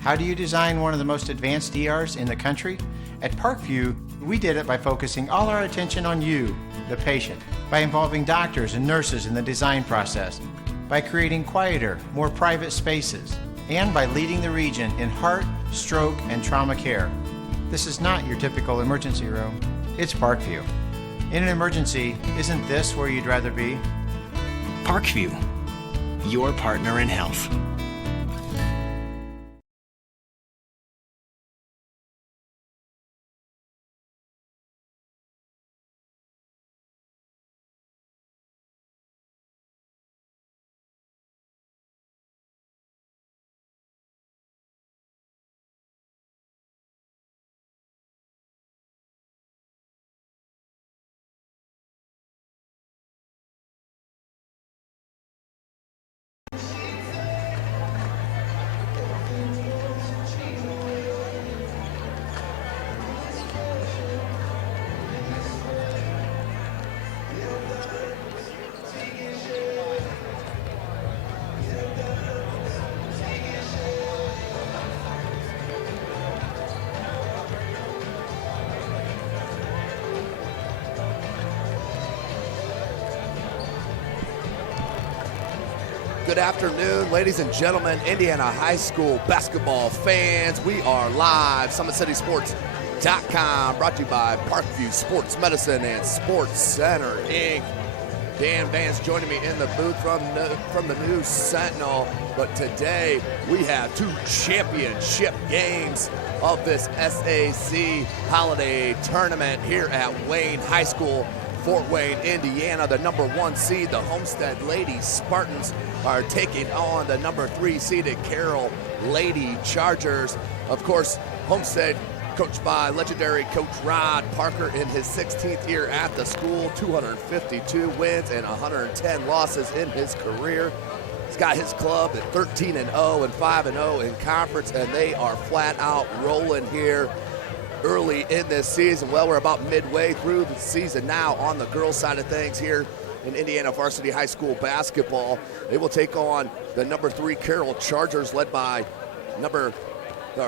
How do you design one of the most advanced ERs in the country? At Parkview, we did it by focusing all our attention on you, the patient, by involving doctors and nurses in the design process, by creating quieter, more private spaces, and by leading the region in heart, stroke, and trauma care. This is not your typical emergency room. It's Parkview. In an emergency, isn't this where you'd rather be? Parkview, your partner in health. Good afternoon, ladies and gentlemen, Indiana high school basketball fans. We are live, SummitCitySports.com, brought to you by Parkview Sports Medicine and Sports Center, Inc. Dan Vance joining me in the booth from the News Sentinel. But today we have two championship games of this SAC holiday tournament here at Wayne High School, Fort Wayne, Indiana. The number 1 seed, the Homestead Lady Spartans, are taking on the number 3 seeded Carroll Lady Chargers. Of course, Homestead, coached by legendary Coach Rod Parker in his 16th year at the school, 252 wins and 110 losses in his career. He's got his club at 13-0 and 5-0 in conference, and they are flat out rolling here early in this season. Well, we're about midway through the season now on the girls' side of things here in Indiana Varsity High School basketball. They will take on the number 3 Carroll Chargers, led by our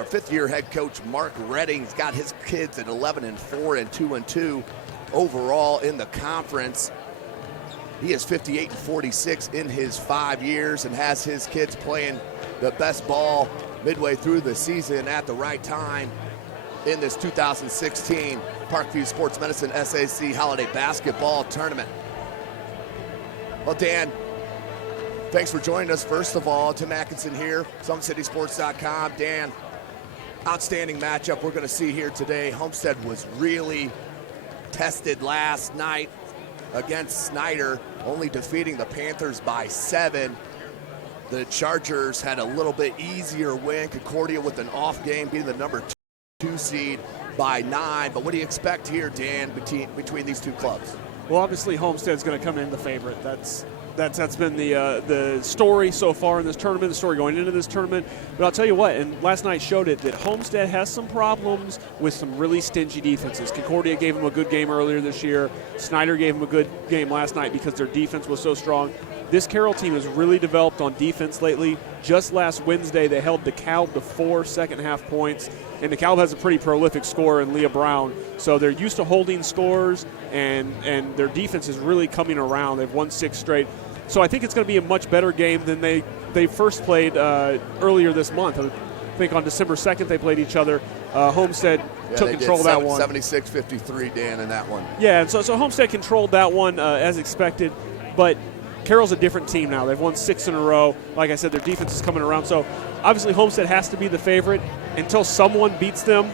5th-year head coach Mark Redding. He's got his kids at 11-4 and 2-2 overall in the conference. He is 58-46 in his 5 years and has his kids playing the best ball midway through the season at the right time in this 2016 Parkview Sports Medicine SAC Holiday Basketball Tournament. Well, Dan, thanks for joining us. First of all, Tim Atkinson here, SummitCitySports.com. Dan, outstanding matchup we're going to see here today. Homestead was really tested last night against Snyder, only defeating the Panthers by 7. The Chargers had a little bit easier win. Concordia with an off game, beating the number 2 seed by 9. But what do you expect here, Dan, between these two clubs? Well, obviously Homestead's going to come in the favorite. That's been the story so far in this tournament, the story going into this tournament. But I'll tell you what, and last night showed it, that Homestead has some problems with some really stingy defenses. Concordia gave them a good game earlier this year. Snyder gave them a good game last night because their defense was so strong. This Carroll team has really developed on defense lately. Just last Wednesday, they held DeKalb to 4 second-half points. And DeKalb has a pretty prolific scorer in Leah Brown. So they're used to holding scores, and their defense is really coming around. They've won 6 straight. So I think it's going to be a much better game than they first played earlier this month. I think on December 2nd they played each other. Homestead took control of that one. 76-53, Dan, in that one. Yeah, and so Homestead controlled that one as expected. But Carroll's a different team now. They've won 6 in a row. Like I said, their defense is coming around. So obviously Homestead has to be the favorite. Until someone beats them,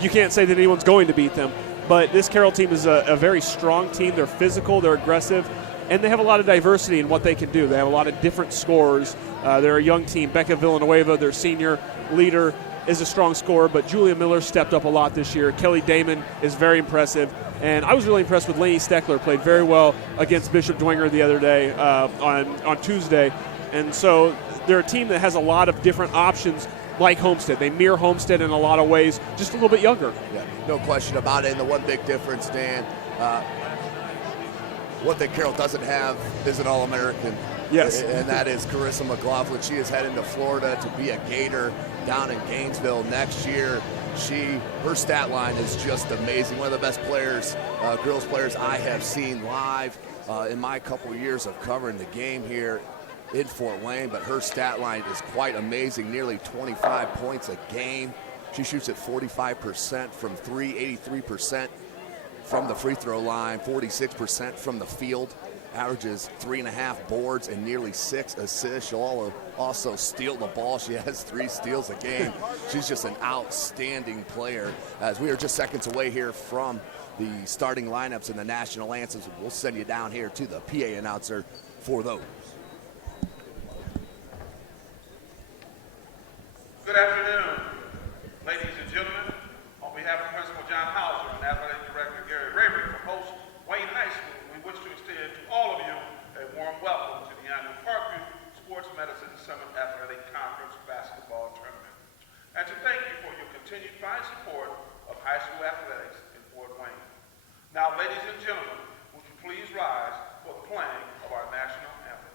you can't say that anyone's going to beat them. But this Carroll team is a very strong team. They're physical, they're aggressive, and they have a lot of diversity in what they can do. They have a lot of different scorers. They're a young team. Becca Villanueva, their senior leader, is a strong scorer, but Julia Miller stepped up a lot this year. Kelly Damon is very impressive. And I was really impressed with Lainey Steckler, played very well against Bishop Dwenger the other day on Tuesday. And so they're a team that has a lot of different options like Homestead. They mirror Homestead in a lot of ways, just a little bit younger. Yeah, no question about it. And the one big difference, Dan, one thing Carroll doesn't have is an All-American Yes. And that is Carissa McLaughlin. She is heading to Florida to be a Gator down in Gainesville next year. Her stat line is just amazing. One of the best players, girls players I have seen live in my couple years of covering the game here in Fort Wayne, but her stat line is quite amazing, nearly 25 points a game. She shoots at 45% from 3, 83% from the free throw line, 46% from the field, averages 3.5 boards and nearly 6 assists. She'll also steal the ball. She has 3 steals a game. She's just an outstanding player. As we are just seconds away here from the starting lineups and the national anthems, we'll send you down here to the PA announcer for those. Good afternoon, ladies and gentlemen. On behalf of Principal John Hauser and Athletic Director Gary Raybury from Host Wayne High School, we wish to extend to all of you a warm welcome to the annual Parkview Sports Medicine Summit Athletic Conference Basketball Tournament, and to thank you for your continued fine support of high school athletics in Fort Wayne. Now, ladies and gentlemen, would you please rise for the playing of our national anthem.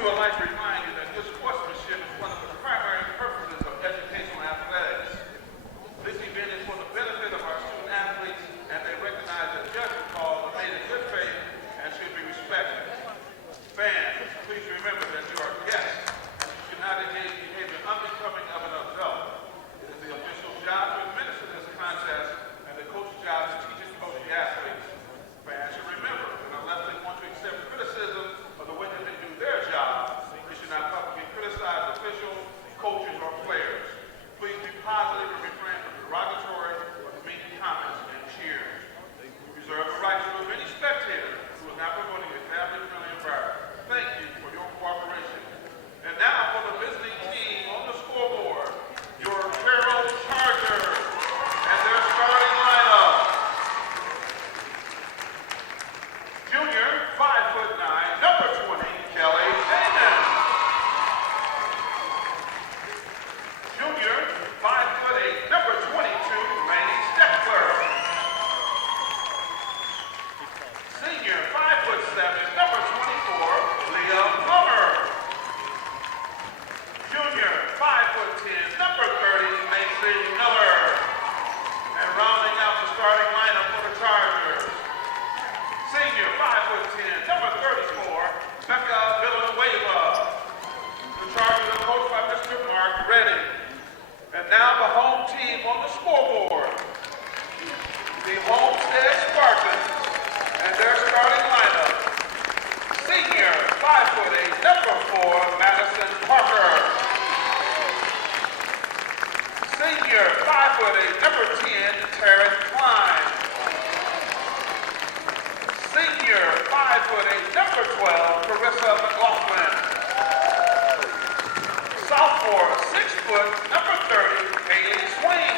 We would like to remind you that good sportsmanship is one of the primary purposes of educational athletics. This event is for the benefit of our student athletes, and they recognize that judgment calls are made in good faith and should be respected. Fans, please remember that you are guests and you should not engage in behavior unbecoming of an adult. It is the official job to administer this contest, and the coach's job is to teach and coach the athletes. Fans should remember that unless they want to accept criticism of the way that they do their job, they should not publicly criticize officials, coaches, or players. Please be positive and refrain from derogatory or demeaning comments and cheers. We reserve the right to remove any spectator who is not promoting a family-friendly environment. Thank you for your cooperation. And now for the visiting team on the scoreboard, your Carroll Chargers and their starting lineup. Junior, 5'9", number 20, Kelly Damon. Junior, 5'8", number 22, Laney Steckler. Senior, 5'7", number 24, Leah Plummer. Junior, 5'10", number 30, Macy Miller. And rounding out the starting lineup for the Chargers, senior, 5'10", number 34, Becca Villanueva. The Chargers are coached by Mr. Mark Redding. And now the home team on the scoreboard, the Homestead Spartans and their starting lineup. Senior, 5'8", number 4, Madison Parker. Senior, 5'8", number 10, Taryn Klein. Senior, 5'8", number 12, Carissa McLaughlin. Sophomore, 6 foot, number 30, Haley Swing.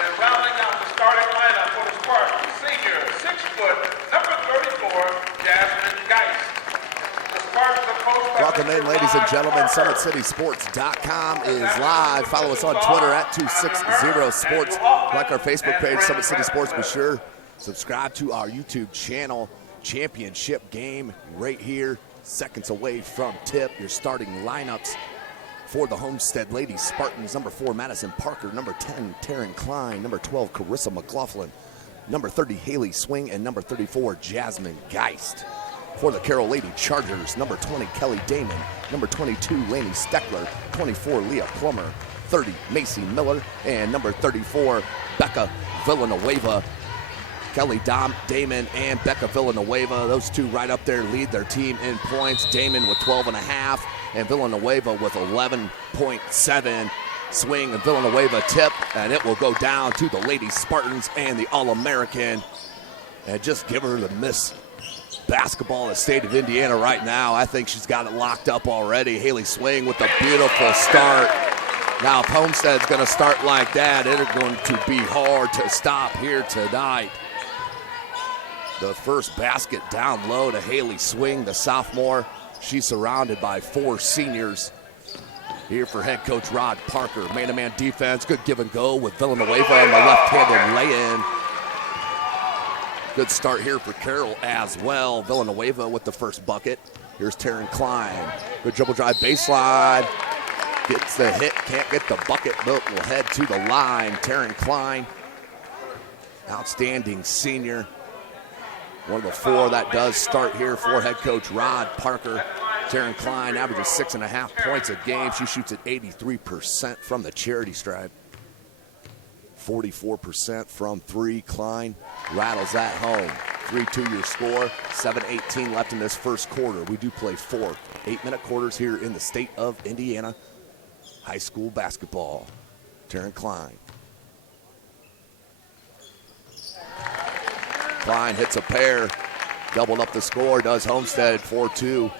And rounding out the starting lineup for the Spartans, senior, 6 foot, number 34, Jasmine Geist. The Spartans are coached by Welcome in, Mr. ladies and Rod gentlemen. Carter. SummitCitySports.com is live. Follow us on Twitter at 260sports. Like our Facebook page, Summit City Sports. Be sure subscribe to our YouTube channel. championship game right here, seconds away from tip. Your starting lineups for the Homestead Ladies Spartans: number 4, Madison Parker; number 10, Taryn Klein; number 12, Carissa McLaughlin; number 30, Haley Swing; and number 34, Jasmine Geist. For the Carroll Lady Chargers: number 20, Kelly Damon; number 22, Laney Steckler; 24, Leah Plummer; 30, Macy Miller; and number 34, Becca Villanueva. Kelly Damon and Becca Villanueva, those two right up there, lead their team in points. Damon with 12.5 and Villanueva with 11.7. Swing and Villanueva tip, and it will go down to the Lady Spartans and the All-American. And just give her the Miss Basketball in the state of Indiana right now. I think she's got it locked up already. Haley Swing with a beautiful start. Now, if Homestead's going to start like that, it's going to be hard to stop here tonight. The first basket down low to Haley Swing, the sophomore. She's surrounded by 4 seniors. Here for head coach Rod Parker. Man-to-man defense, good give and go with Villanueva on the left-handed lay-in. Good start here for Carroll as well. Villanueva with the first bucket. Here's Taryn Klein. Good dribble drive baseline. Gets the hit, can't get the bucket, but will head to the line. Taryn Klein, outstanding senior. One of the 4 that does start here for head coach Rod Parker. Taryn Klein averages 6.5 points a game. She shoots at 83% from the charity stripe. 44% from 3. Klein rattles that home. 3-2 your score. 7:18 left in this first quarter. We do play 4 8-minute quarters here in the state of Indiana. High school basketball. Taryn Klein. Klein hits a pair. Doubled up the score, does Homestead. 4-2.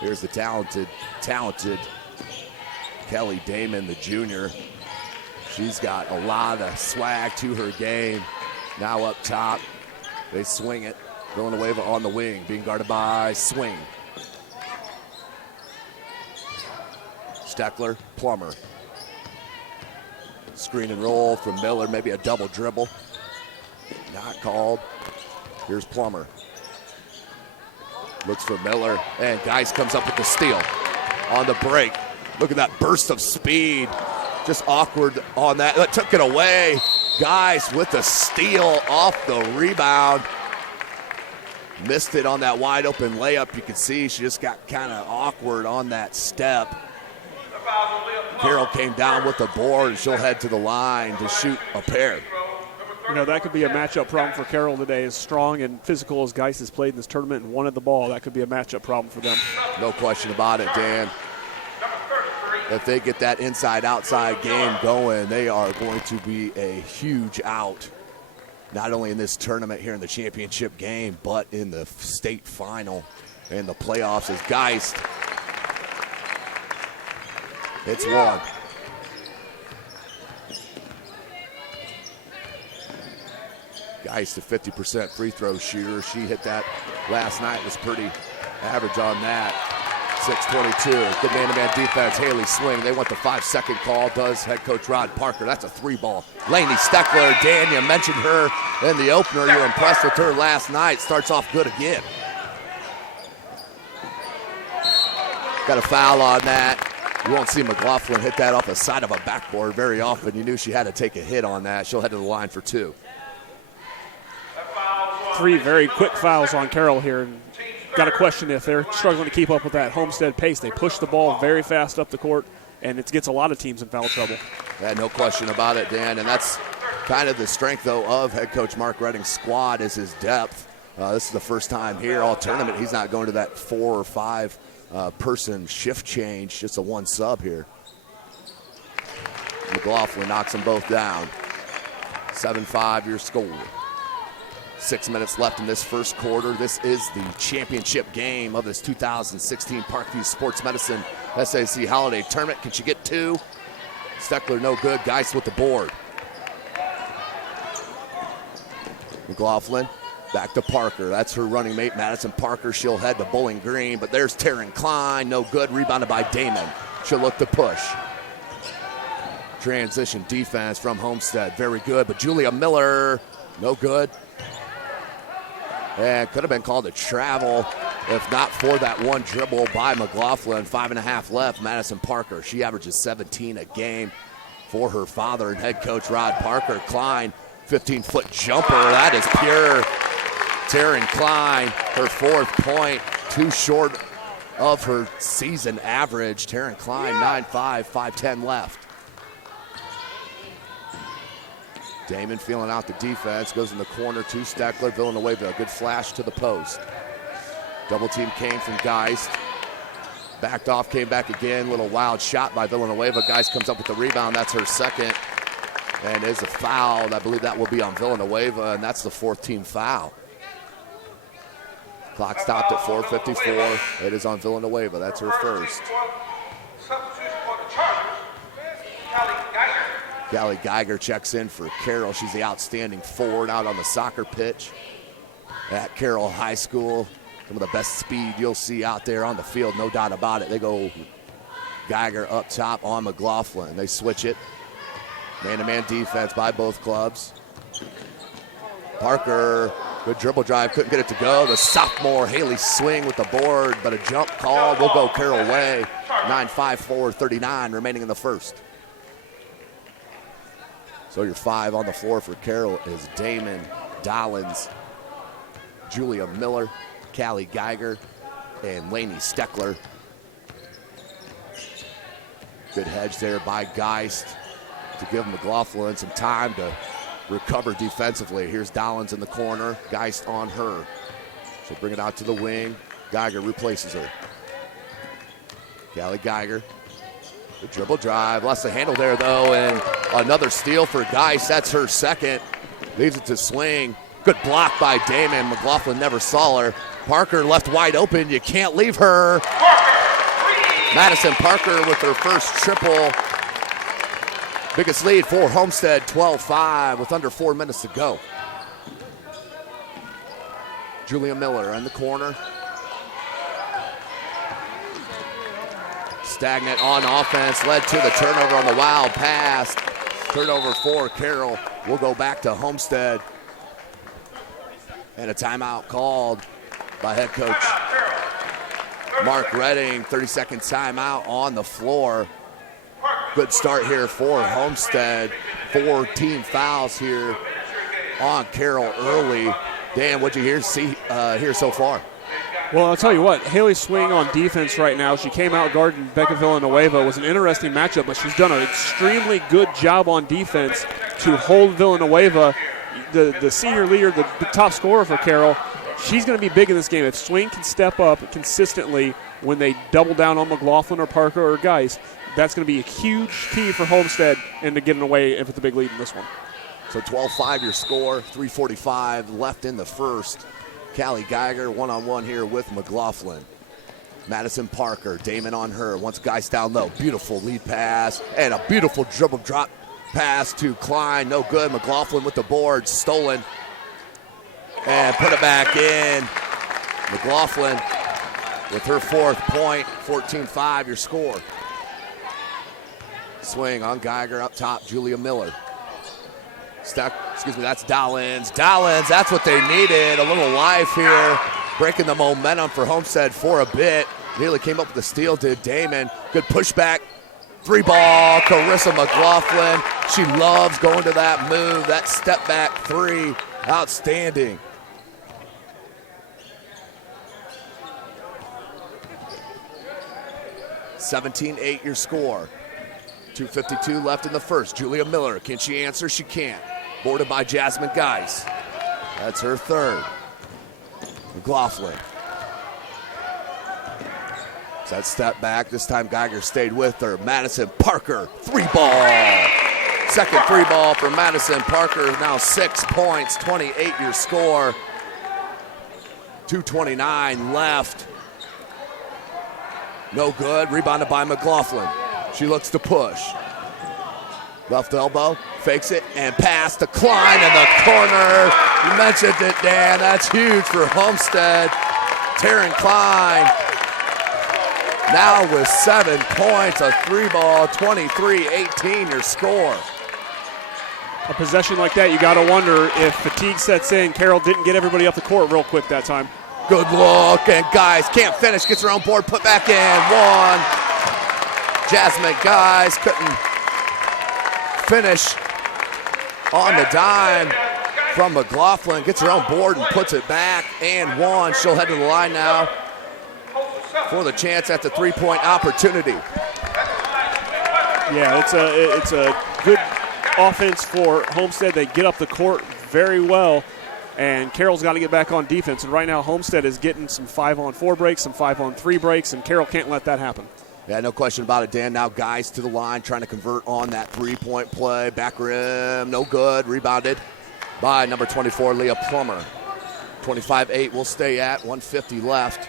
Here's the talented Kelly Damon, the junior. She's got a lot of swag to her game. Now up top, they swing it. Villanueva on the wing, being guarded by Swing. Steckler, Plummer. Screen and roll from Miller, maybe a double dribble. Not called. Here's Plummer. Looks for Miller, and Geist comes up with the steal on the break. Look at that burst of speed. Just awkward on that. That took it away. Geist with the steal off the rebound. Missed it on that wide open layup. You can see she just got kind of awkward on that step. Carroll came down with the board, and she'll head to the line to shoot a pair. You know, that could be a matchup problem for Carroll today. As strong and physical as Geist has played in this tournament and wanted the ball, that could be a matchup problem for them. No question about it, Dan. If they get that inside-outside game going, they are going to be a huge out, not only in this tournament here in the championship game, but in the state final and the playoffs as Geist hits one. Geist, a 50% free throw shooter. She hit that last night, was pretty average on that. 6:22, good man-to-man defense. Haley Swing, they want the 5-second call, does head coach Rod Parker. That's a 3-ball. Laney Steckler, Dan, you mentioned her in the opener. You were impressed with her last night. Starts off good again. Got a foul on that. You won't see McLaughlin hit that off the side of a backboard very often. You knew she had to take a hit on that. She'll head to the line for 2. 3 very quick fouls on Carroll here. And got to question if they're struggling to keep up with that Homestead pace. They push the ball very fast up the court, and it gets a lot of teams in foul trouble. Yeah, no question about it, Dan. And that's kind of the strength, though, of head coach Mark Redding's squad is his depth. This is the first time here all tournament. He's not going to that 4 or 5 person shift change, just a 1 sub here. McLaughlin knocks them both down. 7-5 your score. 6 minutes left in this first quarter. This is the championship game of this 2016 Parkview Sports Medicine SAC Holiday Tournament. Can she get 2? Steckler no good. Geist with the board. McLaughlin back to Parker. That's her running mate, Madison Parker. She'll head to Bowling Green, but there's Taryn Klein. No good. Rebounded by Damon. She'll look to push. Transition defense from Homestead. Very good, but Julia Miller, no good. And could have been called a travel if not for that one dribble by McLaughlin. 5.5 left. Madison Parker, she averages 17 a game for her father and head coach Rod Parker. Klein, 15-foot jumper. That is pure. Taryn Klein, her 4th point, too short of her season average. Taryn Klein, 9'5", 5'10 left. Damon feeling out the defense, goes in the corner to Steckler. Villanueva, good flash to the post. Double team came from Geist. Backed off, came back again. Little wild shot by Villanueva. Geist comes up with the rebound. That's her second. And is a foul. I believe that will be on Villanueva, and that's the 4th team foul. Clock stopped at 4:54. It is on Villanueva. That's her first. Callie Geiger checks in for Carroll. She's the outstanding forward out on the soccer pitch at Carroll High School. Some of the best speed you'll see out there on the field, no doubt about it. They go Geiger up top on McLaughlin. They switch it. Man-to-man defense by both clubs. Parker, good dribble drive, couldn't get it to go. The sophomore Haley Swing with the board, but a jump call will go Carroll way. 9:54:39 remaining in the first. So your 5 on the floor for Carroll is Damon Dollins, Julia Miller, Callie Geiger, and Lainey Steckler. Good hedge there by Geist to give McLaughlin some time to recover defensively. Here's Dollins in the corner, Geist on her. She'll bring it out to the wing. Geiger replaces her. Callie Geiger. The dribble drive, lost the handle there though, and another steal for Geist. That's her second. Leaves it to Swing. Good block by Damon. McLaughlin never saw her. Parker left wide open. You can't leave her. Madison Parker with her first triple. Biggest lead for Homestead, 12-5 with under 4 minutes to go. Julia Miller in the corner. Stagnant on offense, led to the turnover on the wild pass. Turnover for Carroll. We'll go back to Homestead. And a timeout called by head coach Mark Redding. 30-second timeout on the floor. Good start here for Homestead. 4 team fouls here on Carroll early. Dan, what'd you see here so far? Well, I'll tell you what, Haley Swing on defense right now. She came out guarding Becca Villanueva. It was an interesting matchup, but she's done an extremely good job on defense to hold Villanueva, the senior leader, the top scorer for Carroll. She's going to be big in this game. If Swing can step up consistently when they double down on McLaughlin or Parker or Geist, that's going to be a huge key for Homestead and to getting away with a big lead in this one. So 12-5 your score, 3:45 left in the first. Callie Geiger one-on-one here with McLaughlin. Madison Parker, Damon on her, wants Geist down low. Beautiful lead pass and a beautiful dribble drop pass to Klein. No good. McLaughlin with the board, stolen. And put it back in. McLaughlin with her 4th point, 14-5 your score. Swing on Geiger up top, Julia Miller. That's Dollins. Dollins, that's what they needed. A little life here, breaking the momentum for Homestead for a bit. Nearly came up with the steal, did Damon. Good pushback. 3-ball, Carissa McLaughlin. She loves going to that move, that step back 3. Outstanding. (17-8) your score. 2:52 left in the first. Julia Miller, can she answer? She can't. Boarded by Jasmine Geist. That's her 3rd. McLaughlin. That step back. This time Geiger stayed with her. Madison Parker, 3-ball. Second 3-ball for Madison Parker. Now 6 points, 28 your score. 2:29 left. No good. Rebounded by McLaughlin. She looks to push. Left elbow, fakes it, and pass to Klein in the corner. You mentioned it, Dan. That's huge for Homestead. Taryn Klein now with 7 points, a 3-ball, 23-18 your score. a possession like that, you got to wonder if fatigue sets in. Carroll didn't get everybody off the court real quick that time. Good look, and Guys can't finish, gets her own board, put back in, one. Jasmine Guys couldn't finish on the dime from McLaughlin, gets her own board and puts it back, and one. She'll head to the line now for the chance at the three-point opportunity. Yeah, it's a good offense for Homestead. They get up the court very well, and Carroll's got to get back on defense. And right now, Homestead is getting some 5-on-4 breaks, some 5-on-3 breaks, and Carroll can't let that happen. Yeah, no question about it, Dan. Now Guys to the line, trying to convert on that three-point play. Back rim, no good. Rebounded by number 24, Leah Plummer. 25-8 will stay at 1:50 left.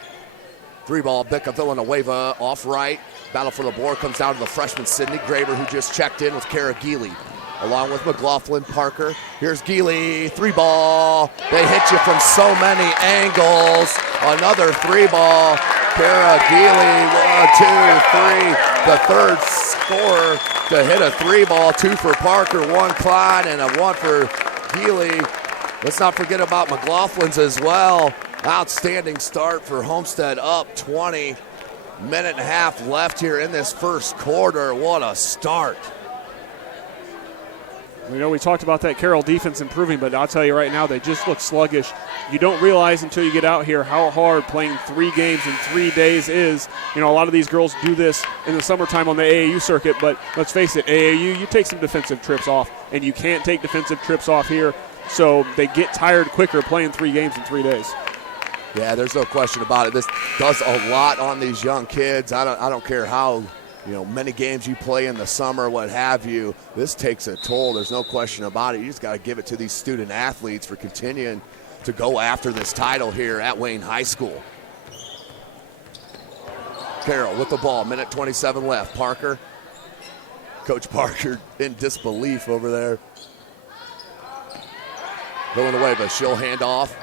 Three ball, Becca Villanueva off right. Battle for the board comes down to the freshman Sydney Graber, who just checked in with Kara Geely, along with McLaughlin Parker. Here's Geely, three ball. They hit you from so many angles. Another three ball. Kara Geely, 1, 2, 3. The third scorer to hit a three ball. Two for Parker, one Clyde, and a one for Geely. Let's not forget about McLaughlin's as well. Outstanding start for Homestead, up 20. Minute and a half left here in this first quarter. What a start. We know we talked about that Carroll defense improving, but I'll tell you right now, they just look sluggish. You don't realize until you get out here how hard playing 3 games in 3 days is. You know, a lot of these girls do this in the summertime on the AAU circuit, but let's face it, AAU, you take some defensive trips off, and you can't take defensive trips off here, so they get tired quicker playing 3 games in 3 days. Yeah, there's no question about it. This does a lot on these young kids. I don't care how, many games you play in the summer, what have you. This takes a toll. There's no question about it. You just got to give it to these student athletes for continuing to go after this title here at Wayne High School. Carroll with the ball, minute 27 left. Parker, Coach Parker in disbelief over there. Going away, but she'll hand off.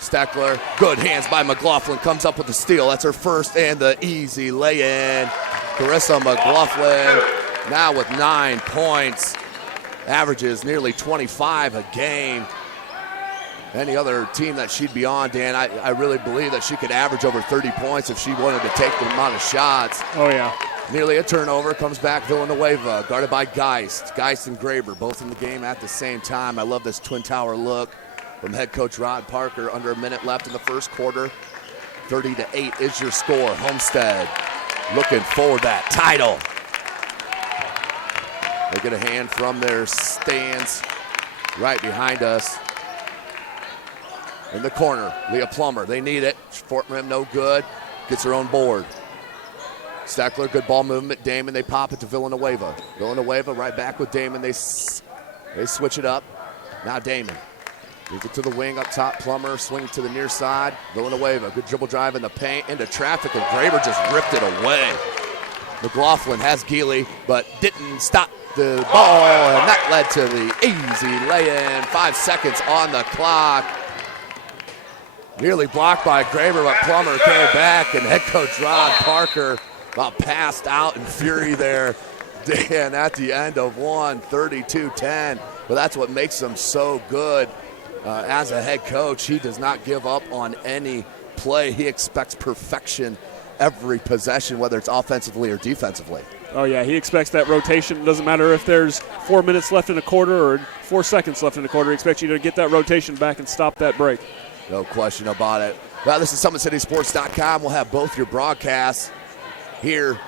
Steckler, good hands by McLaughlin, comes up with the steal. That's her first and the easy lay-in. Carissa McLaughlin now with 9 points. Averages nearly 25 a game. Any other team that she'd be on, Dan, I really believe that she could average over 30 points if she wanted to take the amount of shots. Oh, yeah. Nearly a turnover, comes back Villanueva, guarded by Geist. Geist and Graber, both in the game at the same time. I love this twin tower look from head coach Rod Parker. Under a minute left in the first quarter. 30-8 is your score. Homestead looking for that title. They get a hand from their stands right behind us. In the corner, Leah Plummer, they need it. Fort rim, no good. Gets her own board. Steckler, good ball movement. Damon, they pop it to Villanueva. Villanueva right back with Damon. They switch it up. Now Damon. Moves it to the wing up top. Plummer swing to the near side. Villanueva, good dribble drive in the paint, into traffic, and Graber just ripped it away. McLaughlin has Geely, but didn't stop the ball, and that led to the easy lay-in. 5 seconds on the clock. Nearly blocked by Graber, but Plummer came back, and head coach Rod Parker about passed out in fury there. Dan, at the end of one, 32-10. But that's what makes him so good. As a head coach, he does not give up on any play. He expects perfection every possession, whether it's offensively or defensively. Oh, yeah, he expects that rotation. It doesn't matter if there's 4 minutes left in a quarter or 4 seconds left in a quarter. He expects you to get that rotation back and stop that break. No question about it. Well, this is SummitCitySports.com. We'll have both your broadcasts here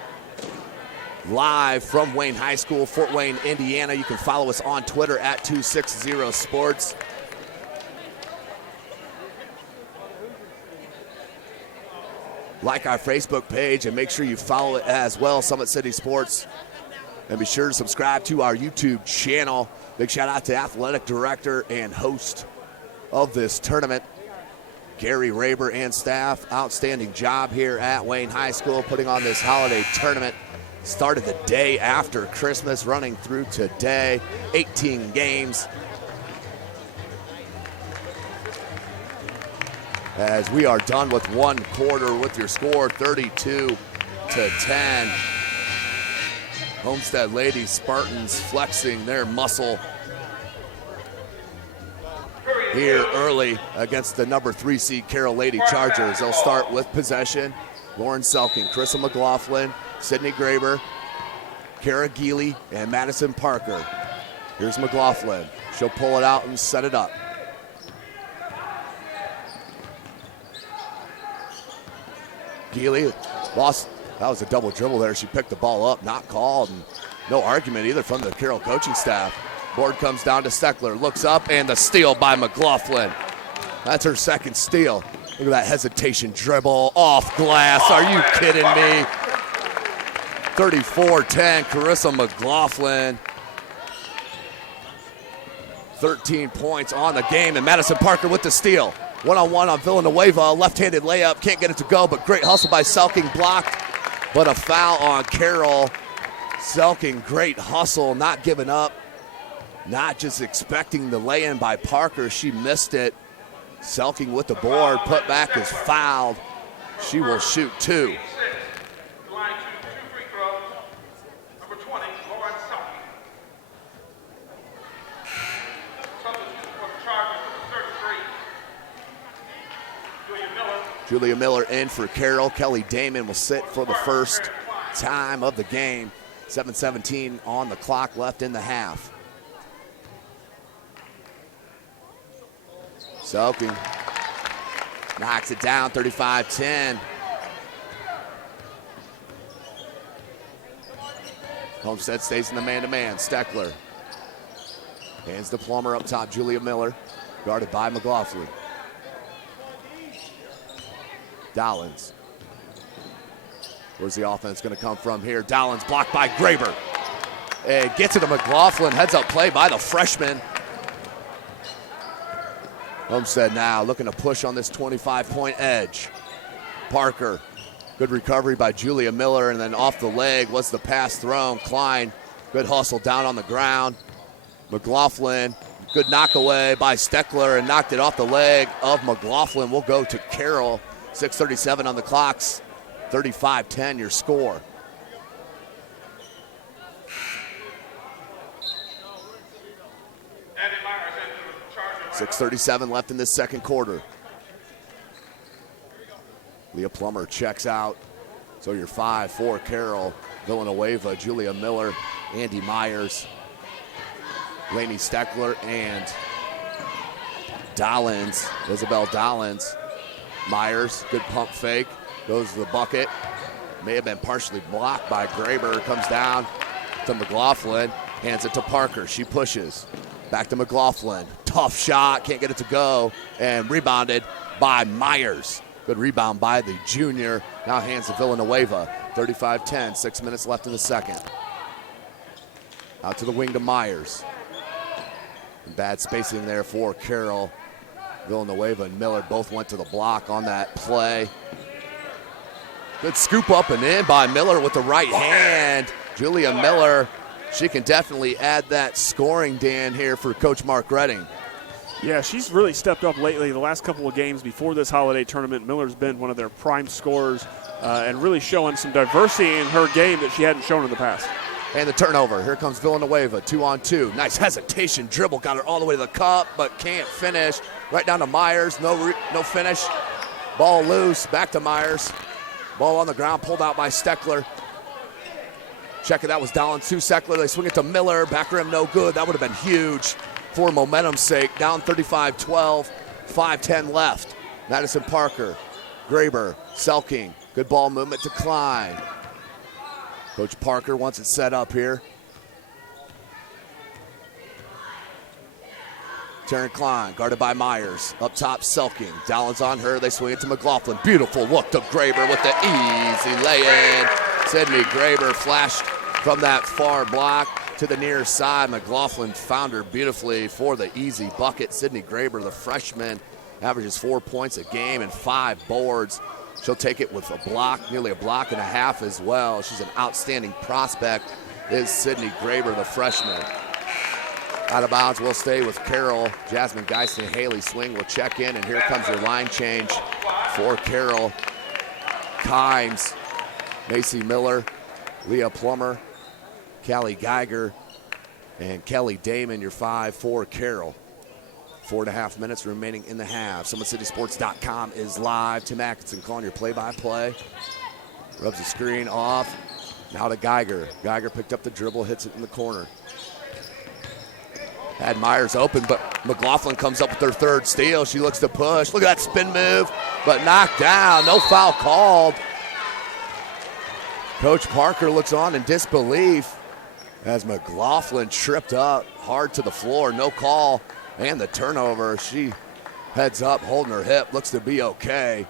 live from Wayne High School, Fort Wayne, Indiana. You can follow us on Twitter at 260sports. Like our Facebook page and make sure you follow it as well, Summit City Sports. And be sure to subscribe to our YouTube channel. Big shout out to athletic director and host of this tournament, Gary Raber and staff. Outstanding job here at Wayne High School putting on this holiday tournament. Started the day after Christmas, running through today. 18 games. As we are done with one quarter with your score 32-10. Homestead Ladies Spartans flexing their muscle here early against the number 3 seed Carroll Lady Chargers. They'll start with possession. Lauren Selking, Carissa McLaughlin, Sydney Graber, Kara Geely, and Madison Parker. Here's McLaughlin. She'll pull it out and set it up. Geely lost. That was a double dribble there. She picked the ball up, not called, and no argument either from the Carroll coaching staff. Board comes down to Steckler, looks up, and the steal by McLaughlin. That's her second steal. Look at that hesitation dribble off glass. Are you kidding me? 34-10, Carissa McLaughlin. 13 points on the game, and Madison Parker with the steal. One-on-one on Villanueva, left-handed layup, can't get it to go, but great hustle by Selking, blocked, but a foul on Carroll. Selking, great hustle, not giving up, not just expecting the lay-in by Parker. She missed it. Selking with the board, put back is fouled. She will shoot 2. Julia Miller in for Carroll. Kelly Damon will sit for the first time of the game. 7:17 on the clock left in the half. Selking knocks it down, 35-10. Homestead stays in the man-to-man. Steckler hands the Plummer up top. Julia Miller guarded by McLaughlin. Dollins. Where's the offense going to come from here? Dollins blocked by Graber. And gets it to McLaughlin. Heads up play by the freshman. Homestead now looking to push on this 25-point edge. Parker. Good recovery by Julia Miller. And then off the leg was the pass thrown. Klein. Good hustle down on the ground. McLaughlin. Good knockaway by Steckler and knocked it off the leg of McLaughlin. We'll go to Carroll. 6:37 on the clocks. 35-10 your score. .637 left in this second quarter. Leah Plummer checks out. So your 5 for Carroll. Villanueva, Julia Miller, Andy Myers, Lainey Steckler, and Dollins, Isabel Dollins. Myers, good pump fake, goes to the bucket. May have been partially blocked by Graber. Comes down to McLaughlin, hands it to Parker. She pushes. Back to McLaughlin. Tough shot, can't get it to go, and rebounded by Myers. Good rebound by the junior. Now hands to Villanueva. 35-10, 6 minutes left in the second. Out to the wing to Myers. Bad spacing there for Carroll. Villanueva and Miller both went to the block on that play. Good scoop up and in by Miller with the right hand. Julia Miller, she can definitely add that scoring, Dan, here for Coach Mark Redding. Yeah, she's really stepped up lately. The last couple of games before this holiday tournament, Miller's been one of their prime scorers and really showing some diversity in her game that she hadn't shown in the past. And the turnover. Here comes Villanueva, 2-on-2. Nice hesitation dribble, got her all the way to the cup, but can't finish. Right down to Myers, no finish. Ball loose, back to Myers. Ball on the ground, pulled out by Steckler. Check it, that was Dollins to Steckler. They swing it to Miller, back rim no good. That would have been huge for momentum's sake. Down 35-12, 5:10 left. Madison Parker, Graber, Selking. Good ball movement to Klein. Coach Parker wants it set up here. Taryn Klein, guarded by Myers. Up top, Selking. Dollins on her. They swing it to McLaughlin. Beautiful look to Graber with the easy lay-in. Sydney Graber flashed from that far block to the near side. McLaughlin found her beautifully for the easy bucket. Sydney Graber, the freshman, averages 4 points a game and 5 boards. She'll take it with a block, nearly a block and a half as well. She's an outstanding prospect, is Sydney Graber, the freshman. Out of bounds will stay with Carroll. Jasmine Geisen and Haley Swing will check in, and here comes your line change for Carroll. Kimes, Macy Miller, Leah Plummer, Callie Geiger, and Kelly Damon, your 5 for Carroll. 4.5 minutes remaining in the half. SummitCitySports.com is live. Tim Atkinson calling your play-by-play. Rubs the screen off. Now to Geiger. Geiger picked up the dribble, hits it in the corner. Had Myers open, but McLaughlin comes up with her third steal. She looks to push. Look at that spin move, but knocked down. No foul called. Coach Parker looks on in disbelief as McLaughlin tripped up hard to the floor. No call, and the turnover. She heads up, holding her hip, looks to be okay.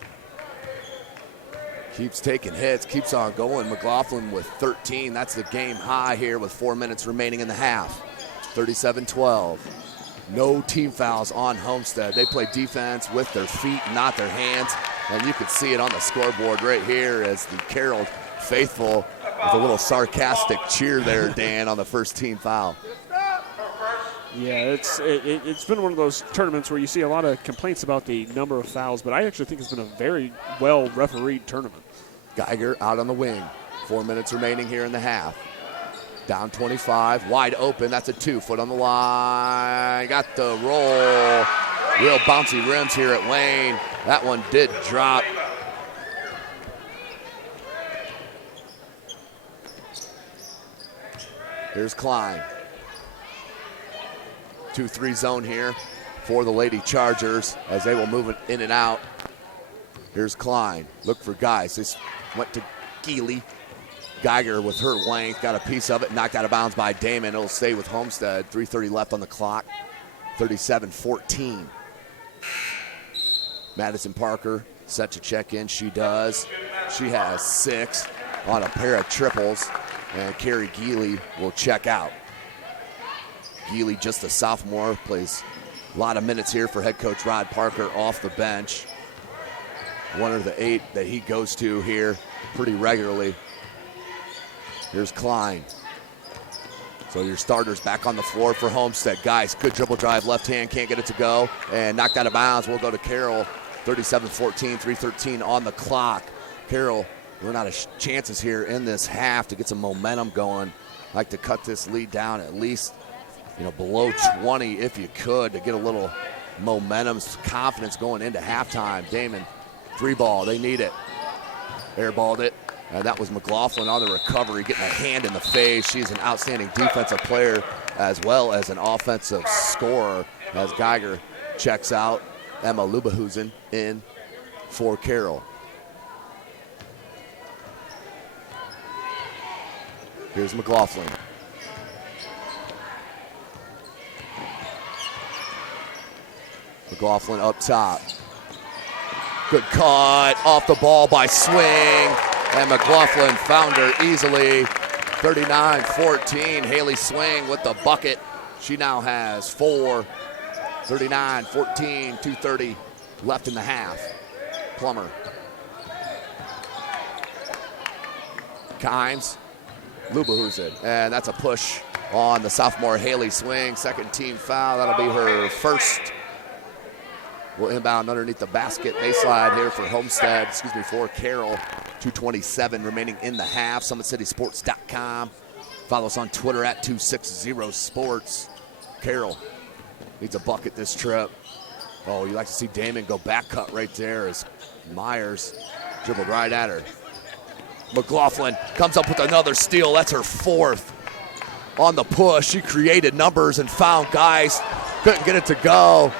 Keeps taking hits, keeps on going. McLaughlin with 13. That's the game high here with 4 minutes remaining in the half. 37-12. No team fouls on Homestead. They play defense with their feet, not their hands. And you can see it on the scoreboard right here as the Carroll faithful with a little sarcastic cheer there, Dan, on the first team foul. Yeah, it's been one of those tournaments where you see a lot of complaints about the number of fouls, but I actually think it's been a very well refereed tournament. Geiger out on the wing. 4 minutes remaining here in the half. Down 25, wide open. That's a 2-foot on the line. Got the roll. Real bouncy rims here at Wayne. That one did drop. Here's Klein. 2-3 zone here for the Lady Chargers as they will move it in and out. Here's Klein. Look for guys. This went to Geely. Geiger with her length, got a piece of it, knocked out of bounds by Damon. It'll stay with Homestead. 3:30 left on the clock. 37-14. Madison Parker set to check in. She does. She has 6 on a pair of triples. And Carrie Geely will check out. Geely, just a sophomore, plays a lot of minutes here for head coach Rod Parker off the bench. One of the 8 that he goes to here pretty regularly. Here's Klein. So your starters back on the floor for Homestead. Guys, good dribble drive, left hand, can't get it to go. And knocked out of bounds. We'll go to Carroll. 37-14, 3:13 on the clock. Carroll, run out of chances here in this half to get some momentum going. Like to cut this lead down at least, below 20 if you could, to get a little momentum, confidence going into halftime. Damon, 3-ball, they need it. Airballed it. That was McLaughlin on the recovery, getting a hand in the face. She's an outstanding defensive player as well as an offensive scorer as Geiger checks out. Emma Lubehusen in for Carroll. Here's McLaughlin. McLaughlin up top. Good cut off the ball by Swing. And McLaughlin found her easily. 39-14. Haley Swing with the bucket. She now has 4. 39-14. 2:30 left in the half. Plummer. Kimes. Lubehusen. And that's a push on the sophomore Haley Swing. Second team foul. That'll be her first. Will inbound underneath the basket. Baseline here for Homestead. For Carroll. 2:27 remaining in the half. SummitCitySports.com. Follow us on Twitter at 260sports. Carroll needs a bucket this trip. Oh, you like to see Damon go back cut right there as Myers dribbled right at her. McLaughlin comes up with another steal. That's her 4th on the push. She created numbers and found guys. Couldn't get it to go.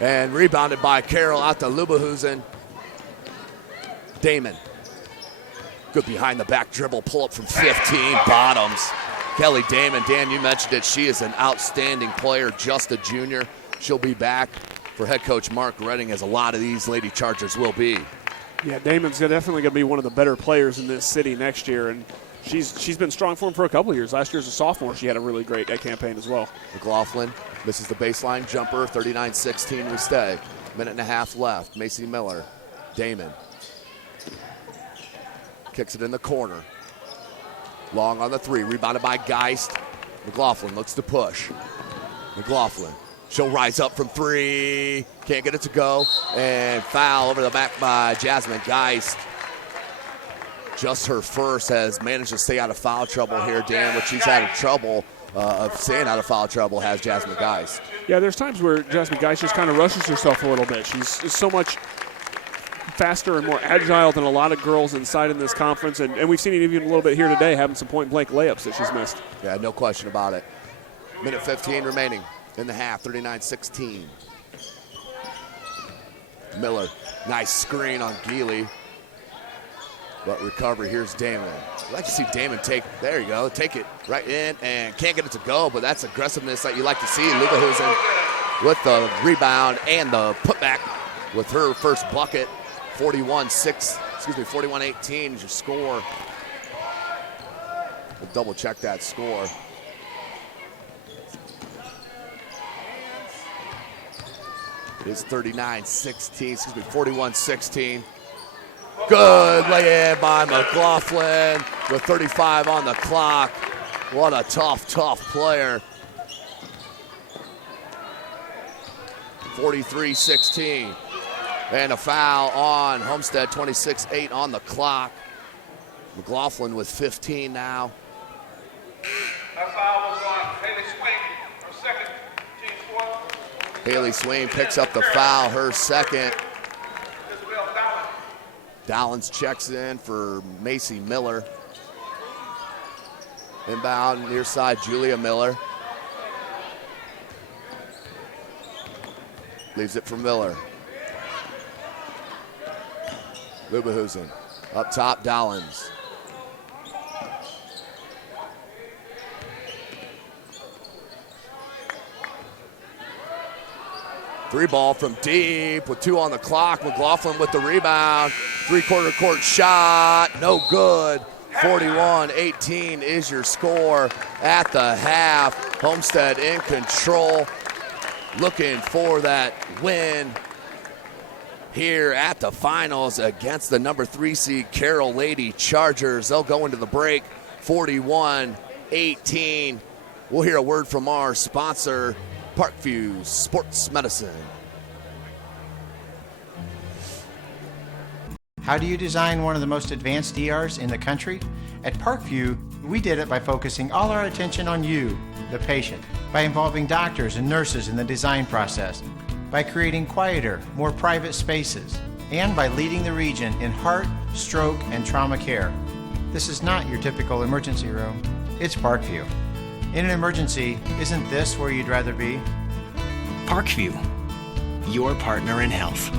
And rebounded by Carroll out to Lubehusen. Damon. Good behind the back dribble. Pull up from 15. Bottoms. Kelly Damon. Dan, you mentioned it. She is an outstanding player. Just a junior. She'll be back for head coach Mark Redding, as a lot of these Lady Chargers will be. Yeah, Damon's definitely going to be one of the better players in this city next year, and she's been strong for him for a couple of years. Last year as a sophomore, she had a really great campaign as well. McLaughlin misses the baseline jumper. 39-16 we stay. Minute and a half left. Macy Miller. Damon. Kicks it in the corner. Long on the 3. Rebounded by Geist. McLaughlin looks to push. McLaughlin. She'll rise up from 3. Can't get it to go. And foul over the back by Jasmine Geist. just her first, has managed to stay out of foul trouble here, Dan, which she's had trouble of staying out of foul trouble, has Jasmine Geist. Yeah, there's times where Jasmine Geist just kind of rushes herself a little bit. She's so much faster and more agile than a lot of girls inside in this conference, and we've seen it even a little bit here today, having some point-blank layups that she's missed. Yeah, no question about it. Minute 15 remaining in the half, 39-16. Miller, nice screen on Geely. But recovery, here's Damon. I'd like to see Damon take it right in, and can't get it to go, but that's aggressiveness that you like to see. Lubahusen with the rebound and the putback with her first bucket. 41-18 is your score. We'll double check that score. It is 41-16. Good lay-in by McLaughlin with 35 on the clock. What a tough player. 43-16. And a foul on Homestead, 26-8 on the clock. McLaughlin with 15 now. That foul was on Haley Swain, her second, team fourth. Haley Swain picks up the foul, her second. Dallins checks in for Macy Miller. Inbound near side, Julia Miller. Leaves it for Miller. Lubahusen. Up top, Dallins. Three ball from deep with 2 on the clock. McLaughlin with the rebound. Three-quarter court shot, no good. 41-18 is your score at the half. Homestead in control, looking for that win here at the finals against the number 3 seed Carroll Lady Chargers. They'll go into the break 41-18. We'll hear a word from our sponsor, Parkview Sports Medicine. How do you design one of the most advanced ERs in the country? At Parkview, we did it by focusing all our attention on you, the patient, by involving doctors and nurses in the design process, by creating quieter, more private spaces, and by leading the region in heart, stroke, and trauma care. This is not your typical emergency room. It's Parkview. In an emergency, isn't this where you'd rather be? Parkview, your partner in health.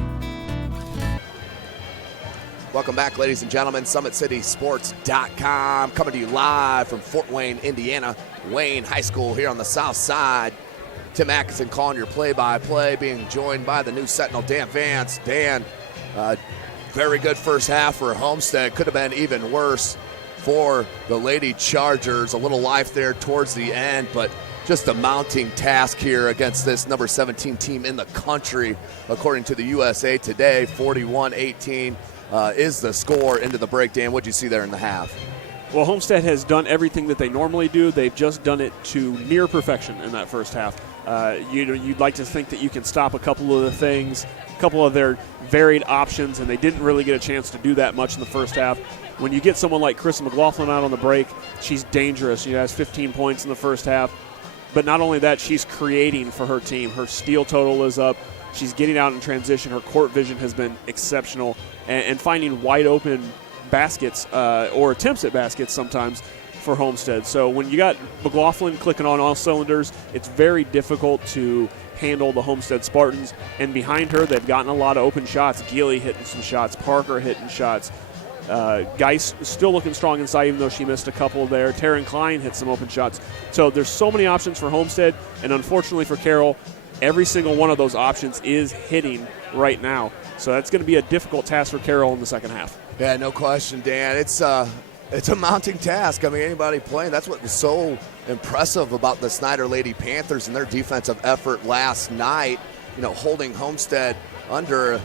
Welcome back, ladies and gentlemen. SummitCitySports.com coming to you live from Fort Wayne, Indiana. Wayne High School here on the south side. Tim Atkinson calling your play-by-play, being joined by the new Sentinel, Dan Vance. Dan, very good first half for Homestead. Could have been even worse for the Lady Chargers. A little life there towards the end, but just a mounting task here against this number 17 team in the country. According to the USA Today, 41-18 is the score into the break. Dan, what'd you see there in the half? Well, Homestead has done everything that they normally do. They've just done it to near perfection in that first half. You'd like to think that you can stop a couple of the things, a couple of their varied options, and they didn't really get a chance to do that much in the first half. When you get someone like Chris McLaughlin out on the break, she's dangerous. She has 15 points in the first half. But not only that, she's creating for her team. Her steal total is up. She's getting out in transition. Her court vision has been exceptional. And finding wide open baskets or attempts at baskets sometimes for Homestead. So when you got McLaughlin clicking on all cylinders, it's very difficult to handle the Homestead Spartans. And behind her, they've gotten a lot of open shots. Geely hitting some shots. Parker hitting shots. Geist still looking strong inside, even though she missed a couple there. Taryn Klein hit some open shots. So there's so many options for Homestead, and unfortunately for Carroll, every single one of those options is hitting right now. So that's going to be a difficult task for Carroll in the second half. Yeah, no question, Dan. It's a mounting task. I mean, anybody playing, that's what was so impressive about the Snyder Lady Panthers and their defensive effort last night, holding Homestead under,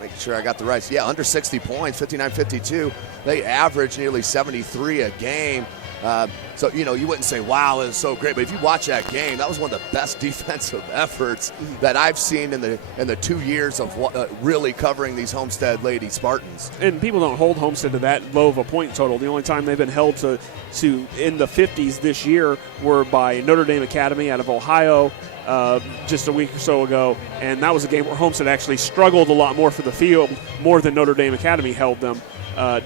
make sure I got the right, under 60 points, 59-52. They average nearly 73 a game. So, you wouldn't say, wow, it was so great. But if you watch that game, that was one of the best defensive efforts that I've seen in the 2 years of really covering these Homestead Lady Spartans. And people don't hold Homestead to that low of a point total. The only time they've been held to in the 50s this year were by Notre Dame Academy out of Ohio just a week or so ago. And that was a game where Homestead actually struggled a lot more for the field, more than Notre Dame Academy held them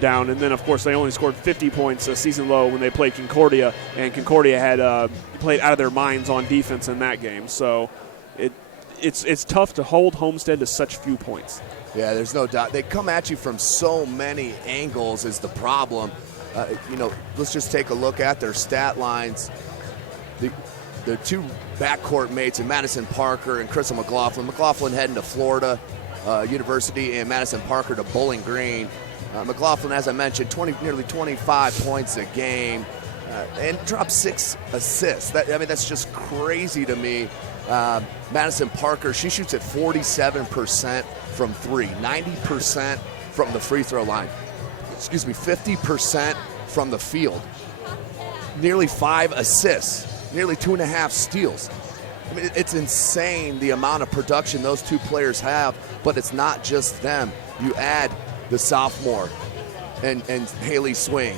down. And then, of course, they only scored 50 points a season low when they played Concordia, and Concordia had played out of their minds on defense in that game. So it's tough to hold Homestead to such few points. Yeah, there's no doubt. They come at you from so many angles is the problem. Let's just take a look at their stat lines. The two backcourt mates in Madison Parker and Crystal McLaughlin. McLaughlin heading to Florida University, and Madison Parker to Bowling Green. McLaughlin, as I mentioned, nearly 25 points a game, and dropped 6 assists. That's just crazy to me. Madison Parker, she shoots at 47% from 3, 90% from the free throw line. 50% from the field. Nearly 5 assists, nearly 2.5 steals. It's insane the amount of production those two players have, but it's not just them. You add the sophomore and Haley Swing,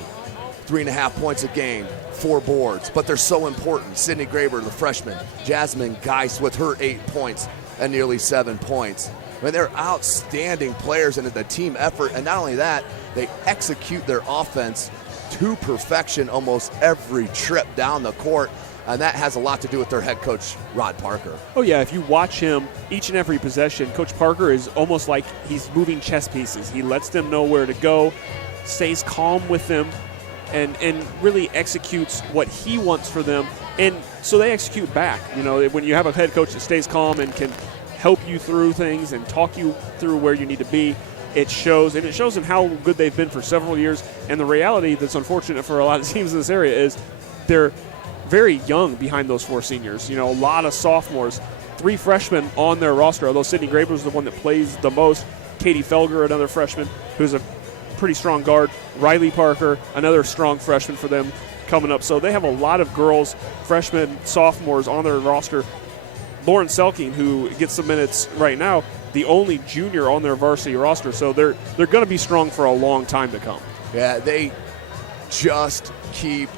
3.5 points a game, 4 boards, but they're so important. Sydney Graber, the freshman, Jasmine Geis with her 8 points and nearly 7 points. They're outstanding players in the team effort, and not only that, they execute their offense to perfection almost every trip down the court. And that has a lot to do with their head coach, Rod Parker. Oh, yeah. If you watch him each and every possession, Coach Parker is almost like he's moving chess pieces. He lets them know where to go, stays calm with them, and really executes what he wants for them. And so they execute back. When you have a head coach that stays calm and can help you through things and talk you through where you need to be, it shows. And it shows in how good they've been for several years. And the reality that's unfortunate for a lot of teams in this area is they're very young behind those 4 seniors. A lot of sophomores, 3 freshmen on their roster, although Sydney Graber is the one that plays the most. Katie Felger, another freshman, who's a pretty strong guard. Riley Parker, another strong freshman for them coming up. So they have a lot of girls, freshmen, sophomores on their roster. Lauren Selking, who gets some minutes right now, the only junior on their varsity roster. So they're going to be strong for a long time to come. Yeah, they just keep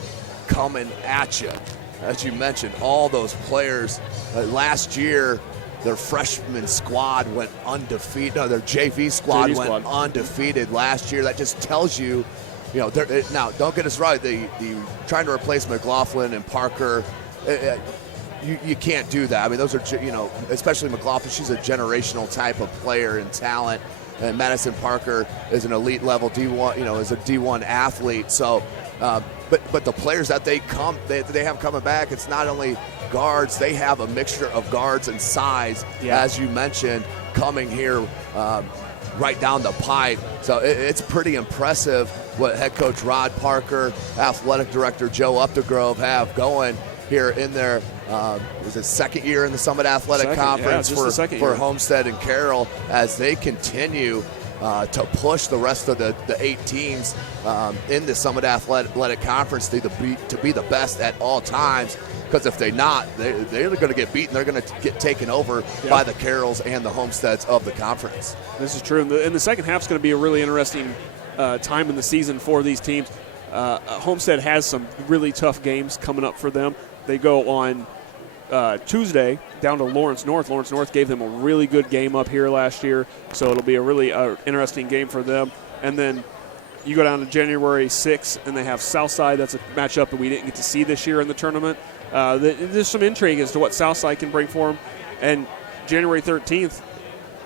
coming at you. As you mentioned, all those players. Last year, their freshman squad went undefeated. No, their JV squad went undefeated last year. That just tells you, now don't get us right. The trying to replace McLaughlin and Parker, you can't do that. Those are, especially McLaughlin. She's a generational type of player and talent. And Madison Parker is an elite level D1, is a D1 athlete. So. But the players that they have coming back, it's not only guards, they have a mixture of guards and size, as you mentioned, coming here right down the pipe. So it's pretty impressive what head coach Rod Parker, athletic director Joe Updegrove have going here in their was it second year in the Summit Athletic Conference for Homestead and Carroll, as they continue to push the rest of the 8 teams in the Summit Athletic Conference to be the best at all times. Because if they're not, they're going to get beaten. They're going to get taken over by the Carrolls and the Homesteads of the conference. This is true. And the second half is going to be a really interesting time in the season for these teams. Homestead has some really tough games coming up for them. They go on Tuesday down to Lawrence North. Lawrence North gave them a really good game up here last year, so it'll be a really interesting game for them. And then you go down to January 6th, and they have Southside. That's a matchup that we didn't get to see this year in the tournament. There's some intrigue as to what Southside can bring for them. And January 13th,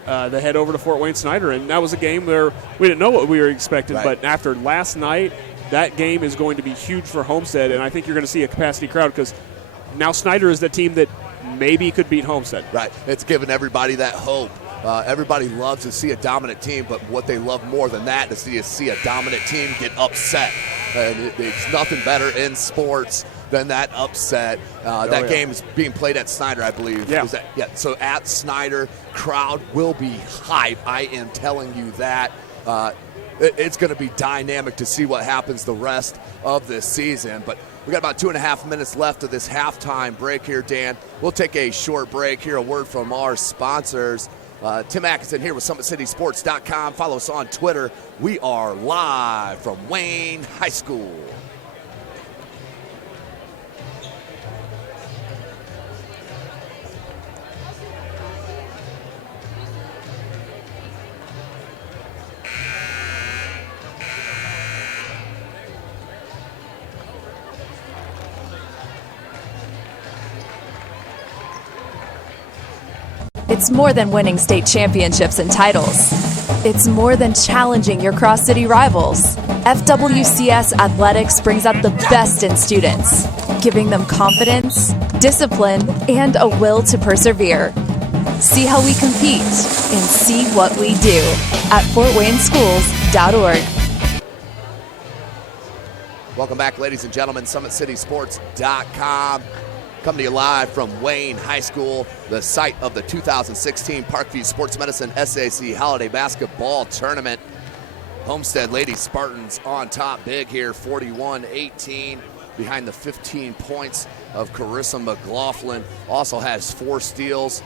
they head over to Fort Wayne Snyder, and that was a game where we didn't know what we were expecting. Right. But after last night, that game is going to be huge for Homestead, and I think you're going to see a capacity crowd because now Snyder is the team that maybe could beat Homestead. Right. It's given everybody that hope. Everybody loves to see a dominant team, but what they love more than that is to see a dominant team get upset. And it's nothing better in sports than that upset. That game is being played at Snyder, I believe. Yeah. So at Snyder, crowd will be hype. I am telling you that. it's going to be dynamic to see what happens the rest of this season. But we got about 2.5 minutes left of this halftime break here, Dan. We'll take a short break here. A word from our sponsors. Tim Atkinson here with SummitCitySports.com. Follow us on Twitter. We are live from Wayne High School. It's more than winning state championships and titles. It's more than challenging your cross-city rivals. FWCS Athletics brings out the best in students, giving them confidence, discipline, and a will to persevere. See how we compete and see what we do at FortWayneSchools.org. Welcome back, ladies and gentlemen. SummitCitySports.com. Coming to you live from Wayne High School, the site of the 2016 Parkview Sports Medicine SAC Holiday Basketball Tournament. Homestead Lady Spartans on top big here, 41-18, behind the 15 points of Carissa McLaughlin. Also has 4 steals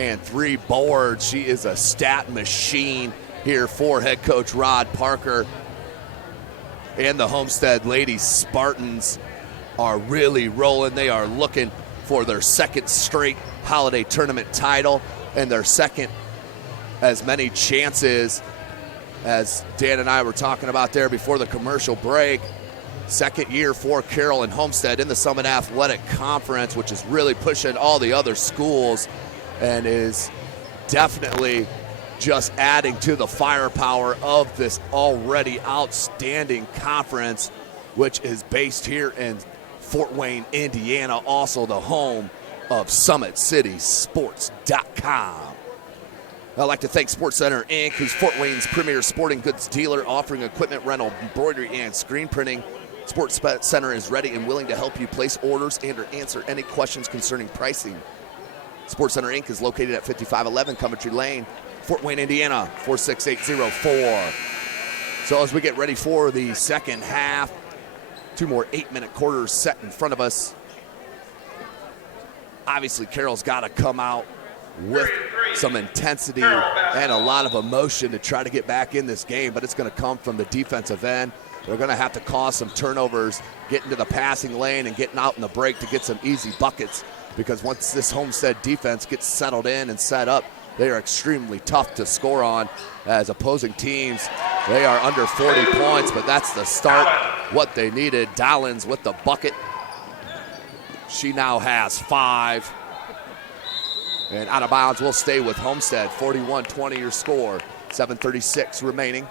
and 3 boards. She is a stat machine here for head coach Rod Parker. And the Homestead Lady Spartans are really rolling. They are looking for their second straight holiday tournament title and their second as many chances as Dan and I were talking about there before the commercial break. Second year for Carroll and Homestead in the Summit Athletic Conference, which is really pushing all the other schools and is definitely just adding to the firepower of this already outstanding conference, which is based here in Fort Wayne, Indiana, also the home of SummitCitySports.com. I'd like to thank Sports Center Inc., who's Fort Wayne's premier sporting goods dealer, offering equipment rental, embroidery, and screen printing. Sports Center is ready and willing to help you place orders and or answer any questions concerning pricing. Sports Center Inc. is located at 5511 Coventry Lane, Fort Wayne, Indiana, 46804. So as we get ready for the second half, 2 more 8-minute quarters set in front of us. Obviously, Carroll's got to come out with some intensity and a lot of emotion to try to get back in this game, but it's going to come from the defensive end. They're going to have to cause some turnovers, get into the passing lane and getting out in the break to get some easy buckets, because once this Homestead defense gets settled in and set up, they are extremely tough to score on as opposing teams. They are under 40 points, but that's the start, what they needed. Dollins with the bucket. She now has 5. And out of bounds will stay with Homestead. 41-20 your score. 7:36 remaining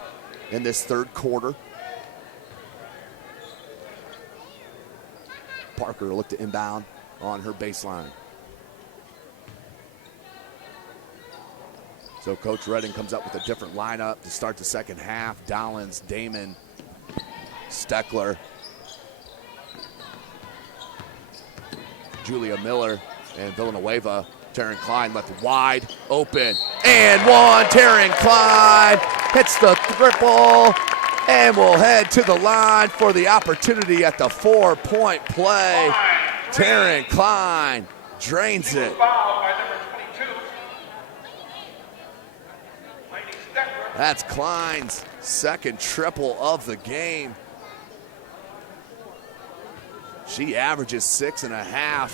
in this third quarter. Parker looked to inbound on her baseline. So Coach Redding comes up with a different lineup to start the second half. Dollins, Damon, Steckler, Julia Miller, and Villanueva. Taryn Klein left wide open. And one, Taryn Klein hits the triple and will head to the line for the opportunity at the 4-point play. Taryn Klein drains it. That's Klein's second triple of the game. She averages 6.5.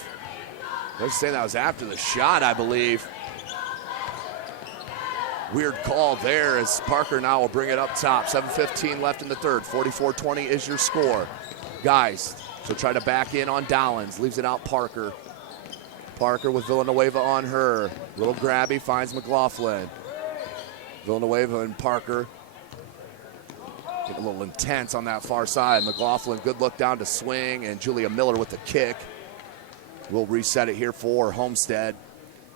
They're saying that was after the shot, I believe. Weird call there as Parker now will bring it up top. 7:15 left in the third. 44-20 is your score. Guys, so try to back in on Dollins. Leaves it out Parker. Parker with Villanueva on her. Little grabby, finds McLaughlin. Villanueva and Parker get a little intense on that far side. McLaughlin, good look down to swing, and Julia Miller with the kick. We'll reset it here for Homestead.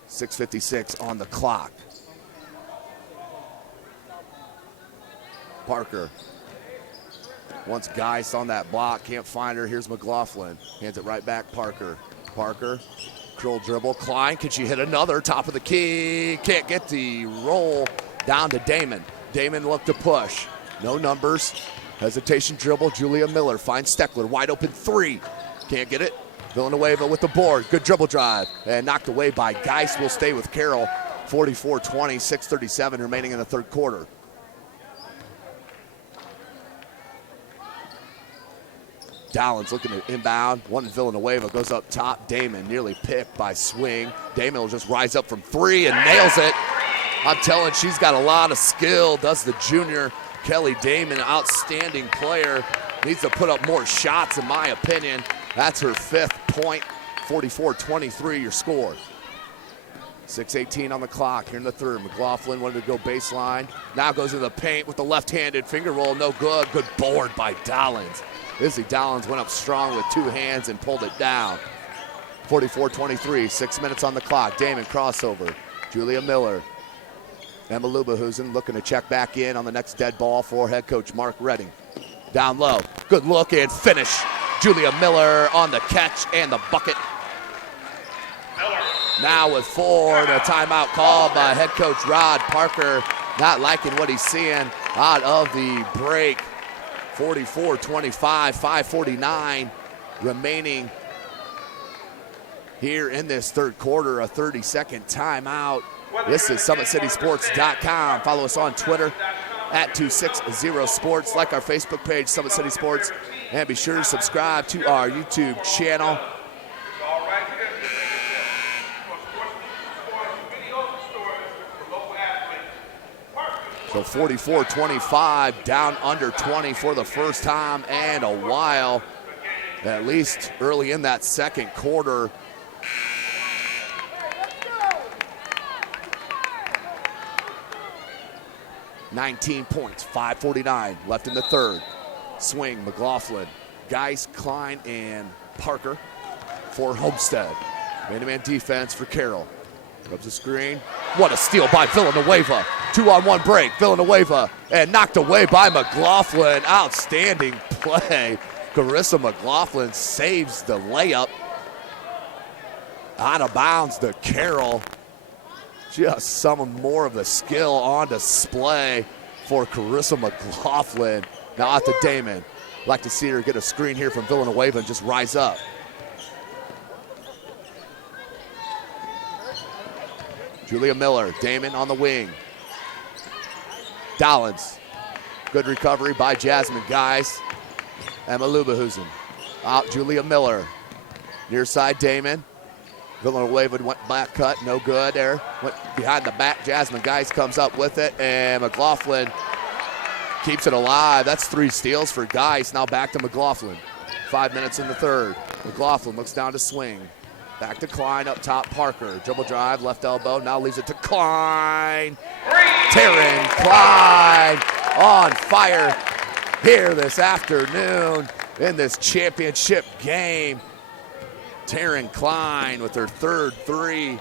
6:56 on the clock. Parker wants Geist on that block, can't find her. Here's McLaughlin, hands it right back Parker. Parker, curl dribble, Klein, can she hit another? Top of the key, can't get the roll. Down to Damon. Damon looked to push. No numbers. Hesitation dribble. Julia Miller finds Steckler. Wide open three. Can't get it. Villanueva with the board. Good dribble drive. And knocked away by Geist. Will stay with Carroll. 44-20, 6:37 remaining in the third quarter. Dowlins looking to inbound. One Villanueva goes up top. Damon nearly picked by Swing. Damon will just rise up from three and nails it. I'm telling, she's got a lot of skill, does the junior. Kelly Damon, outstanding player. Needs to put up more shots, in my opinion. That's her 5th point. 44-23 your score. 6:18 on the clock here in the third. McLaughlin wanted to go baseline. Now goes into the paint with the left-handed finger roll. No good. Good board by Dowlins. Izzy Dowlins went up strong with 2 hands and pulled it down. 44-23, 6 minutes on the clock. Damon crossover. Julia Miller. Emma Lubahusen looking to check back in on the next dead ball for head coach Mark Redding. Down low. Good look and finish. Julia Miller on the catch and the bucket. Now with 4 and a timeout called by head coach Rod Parker. Not liking what he's seeing out of the break. 44-25, 5:49 remaining here in this third quarter. A 30-second timeout. This is SummitCitySports.com. Follow us on Twitter at 260sports. Like our Facebook page, Summit City Sports. And be sure to subscribe to our YouTube channel. So 44-25, down under 20 for the first time in a while, at least early in that second quarter. $19 points, 5:49 left in the third. Swing, McLaughlin, Geist, Klein, and Parker for Homestead. Man-to-man defense for Carroll. Rubs the screen. What a steal by Villanueva. 2-on-1 break. Villanueva and knocked away by McLaughlin. Outstanding play. Carissa McLaughlin saves the layup. Out of bounds to Carroll. Just some more of the skill on display for Carissa McLaughlin. Now out to Damon. Like to see her get a screen here from Villanueva and just rise up. Julia Miller, Damon on the wing. Dowlins. Good recovery by Jasmine Geist. Emma Lubahusen. Out Julia Miller. Near side Damon. Villanueva went back cut, no good there. Went behind the back, Jasmine Geist comes up with it, and McLaughlin keeps it alive. That's 3 steals for Geist. Now back to McLaughlin. 5 minutes in the third. McLaughlin looks down to Swing. Back to Klein, up top, Parker. Dribble drive, left elbow, now leaves it to Klein. Taryn Klein on fire here this afternoon in this championship game. Taryn Klein with her third 3.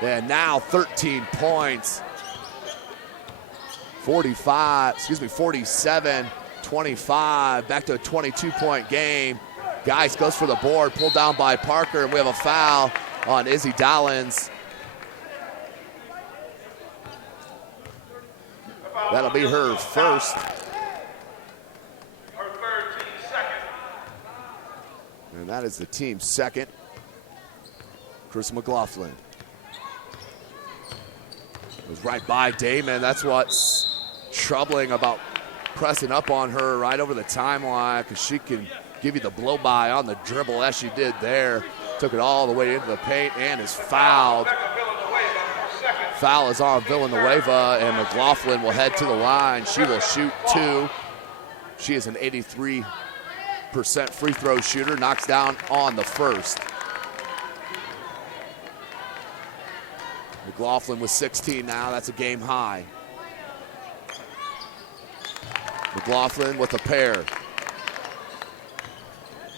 And now 13 points. 47-25, back to a 22-point game. Geist goes for the board, pulled down by Parker, and we have a foul on Izzy Dowlins. That'll be her first. Her third, team second. And that is the team's second. Chris McLaughlin. Was right by Damon. That's what's troubling about pressing up on her right over the timeline, because she can give you the blow-by on the dribble as she did there. Took it all the way into the paint and is fouled. Foul is on Villanueva, and McLaughlin will head to the line. She will shoot 2. She is an 83% free throw shooter, knocks down on the first. McLaughlin with 16 now, that's a game high. McLaughlin with a pair.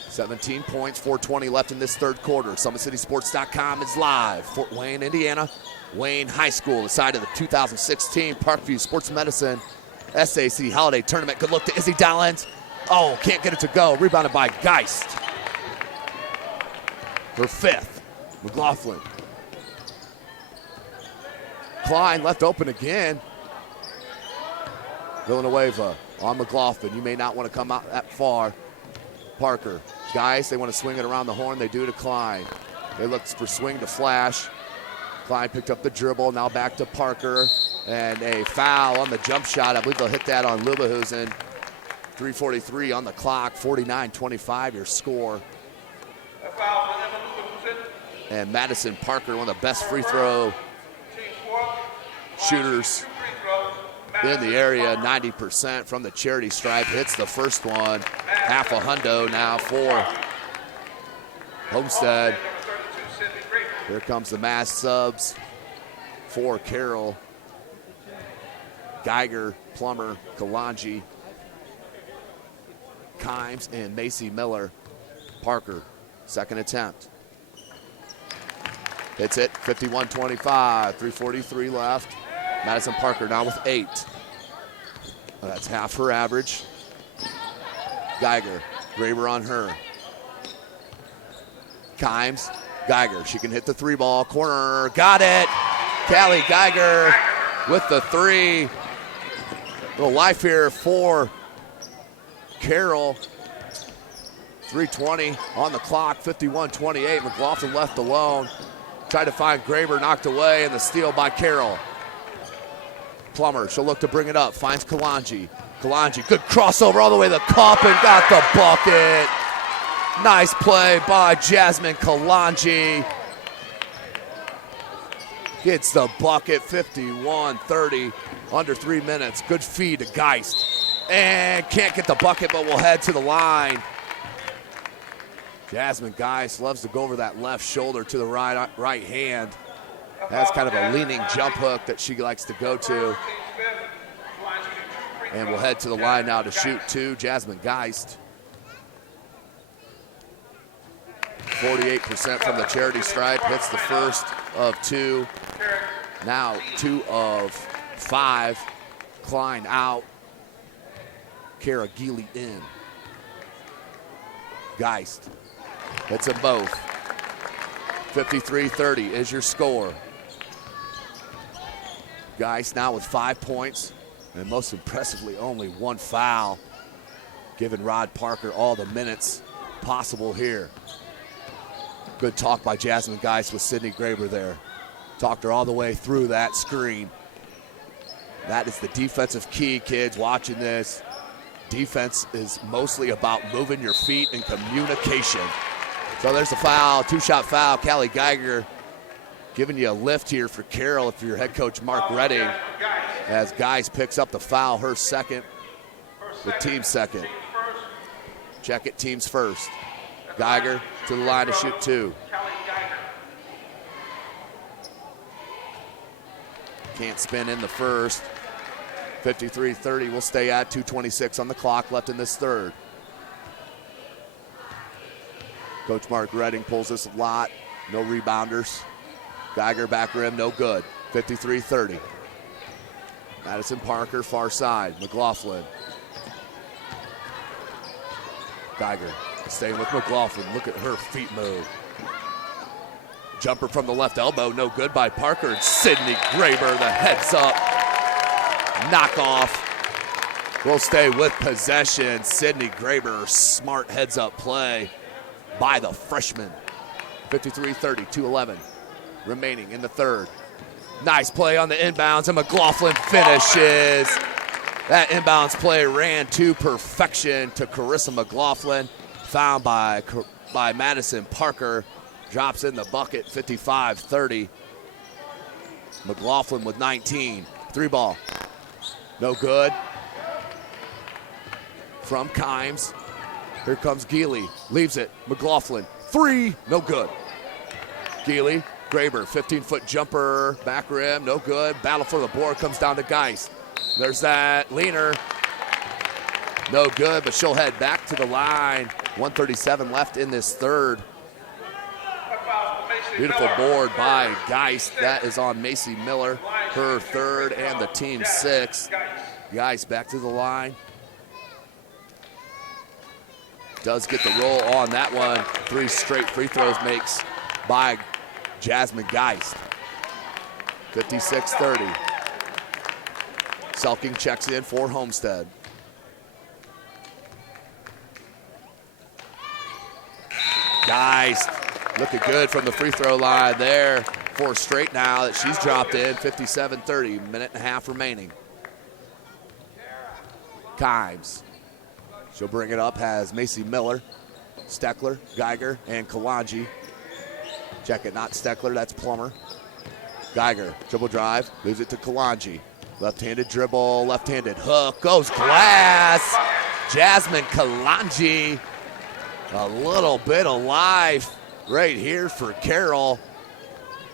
17 points, 4:20 left in this third quarter. SummitCitySports.com is live. Fort Wayne, Indiana. Wayne High School, the side of the 2016 Parkview Sports Medicine SAC Holiday Tournament. Good look to Izzy Dowlins. Oh, can't get it to go. Rebounded by Geist. Her 5th. McLaughlin. Klein left open again. Villanueva on McLaughlin. You may not want to come out that far. Parker. Guys, they want to swing it around the horn. They do to Klein. They look for swing to flash. Klein picked up the dribble. Now back to Parker. And a foul on the jump shot. I believe they'll hit that on Lubahusen. 3:43 on the clock. 49-25 your score. And Madison Parker, one of the best free throw shooters in the area, 90% from the charity stripe, hits the first one. Half a hundo now for Homestead. Here comes the mass subs for Carroll. Geiger, Plummer, Kalanji, Kimes, and Macy Miller. Parker, second attempt. Hits it, 51-25, 3:43 left. Madison Parker now with 8. That's half her average. Geiger, Graber on her. Kimes, Geiger, she can hit the 3-ball, corner, got it! Callie Geiger with the 3. Little life here for Carroll. 3:20 on the clock, 51-28. McLaughlin left alone. Tried to find Graber, knocked away, and the steal by Carroll. Plummer, she'll look to bring it up, finds Kalanji. Kalanji, good crossover all the way to the cup and got the bucket. Nice play by Jasmine Kalanji. Gets the bucket, 51-30, under 3 minutes. Good feed to Geist. And can't get the bucket, but will head to the line. Jasmine Geist loves to go over that left shoulder to the right hand. Has kind of a leaning jump hook that she likes to go to. And will head to the line now to shoot 2. Jasmine Geist. 48% from the charity stripe. Hits the first of 2. Now 2 of 5. Klein out. Kara Geely in. Geist. Hits them both. 53-30 is your score. Geist now with 5 points, and most impressively only 1 foul, giving Rod Parker all the minutes possible here. Good talk by Jasmine Geist with Sydney Graber there. Talked her all the way through that screen. That is the defensive key, kids watching this. Defense is mostly about moving your feet and communication. So there's a foul, 2-shot foul. Callie Geiger giving you a lift here for Carroll if you're head coach Mark Redding, as Geist picks up the foul, her second, the team second. Check it, teams first. Geiger to the line to shoot 2. Can't spin in the first. 53-30, we'll stay at 2:26 on the clock left in this third. Coach Mark Redding pulls this a lot. No rebounders. Geiger back rim, no good. 53-30. Madison Parker, far side. McLaughlin. Geiger staying with McLaughlin. Look at her feet move. Jumper from the left elbow, no good by Parker. And Sydney Graber, the heads up. Knockoff. We'll stay with possession. Sydney Graber, smart heads up play by the freshman. 53-30, 2:11 remaining in the third. Nice play on the inbounds, and McLaughlin finishes. That inbounds play ran to perfection to Carissa McLaughlin. Found by Madison Parker. Drops in the bucket, 55-30. McLaughlin with 19. 3-ball. No good. From Kimes. Here comes Geely. Leaves it. McLaughlin. 3. No good. Geely. Graber. 15-foot jumper. Back rim. No good. Battle for the board comes down to Geist. There's that leaner. No good, but she'll head back to the line. 1:37 left in this third. Beautiful board by Geist. That is on Macy Miller, her third and the team 6. Geist back to the line. Does get the roll on that one. 3 straight free throws makes by Jasmine Geist. 56-30. Selking checks in for Homestead. Guys, looking good from the free throw line there. 4 straight now that she's dropped in. 57-30, minute and a half remaining. Kimes. She'll bring it up, has Macy Miller, Steckler, Geiger, and Kalanji. Check it, not Steckler, that's Plummer. Geiger, dribble drive, leaves it to Kalanji. Left-handed dribble, left-handed hook, goes glass. Jasmine Kalanji, a little bit of life right here for Carroll.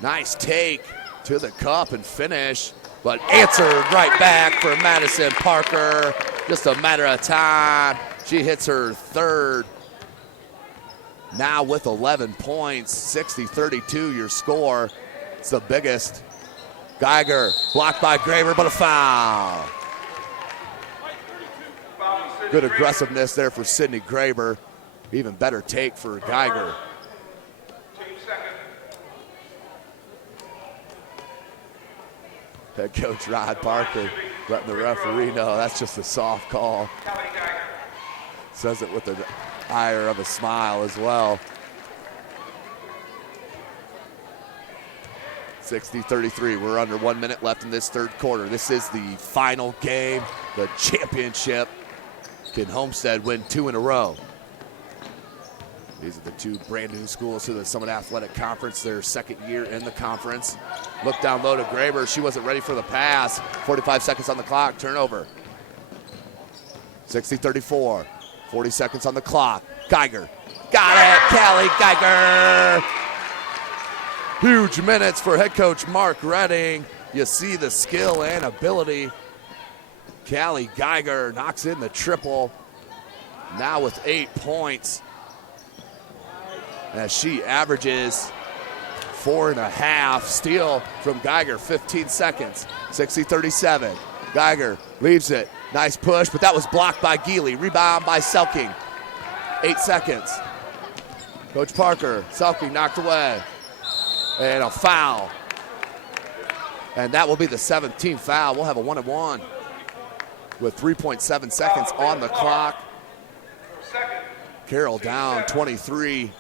Nice take to the cup and finish, but answered right back for Madison Parker. Just a matter of time. She hits her third. Now with 11 points, 60-32 your score. It's the biggest. Geiger blocked by Graver, but a foul. Good aggressiveness there for Sydney Graver. Even better take for Geiger. Head coach Rod Parker letting the referee know that's just a soft call. Says it with an ire of a smile as well. 60-33, we're under 1 minute left in this third quarter. This is the final game, the championship. Can Homestead win 2 in a row? These are the 2 brand new schools to the Summit Athletic Conference, their second year in the conference. Look down low to Graber. She wasn't ready for the pass. 45 seconds on the clock, turnover. 60-34, 40 seconds on the clock. Geiger, got it, Callie Geiger. Huge minutes for head coach Mark Redding. You see the skill and ability. Callie Geiger knocks in the triple. Now with 8 points. As she averages 4.5. Steal from Geiger, 15 seconds. 60-37. Geiger leaves it. Nice push, but that was blocked by Geely. Rebound by Selking. 8 seconds. Coach Parker, Selking knocked away. And a foul. And that will be the 17th foul. We'll have a 1-and-1 with 3.7 seconds on the clock. Carroll down 23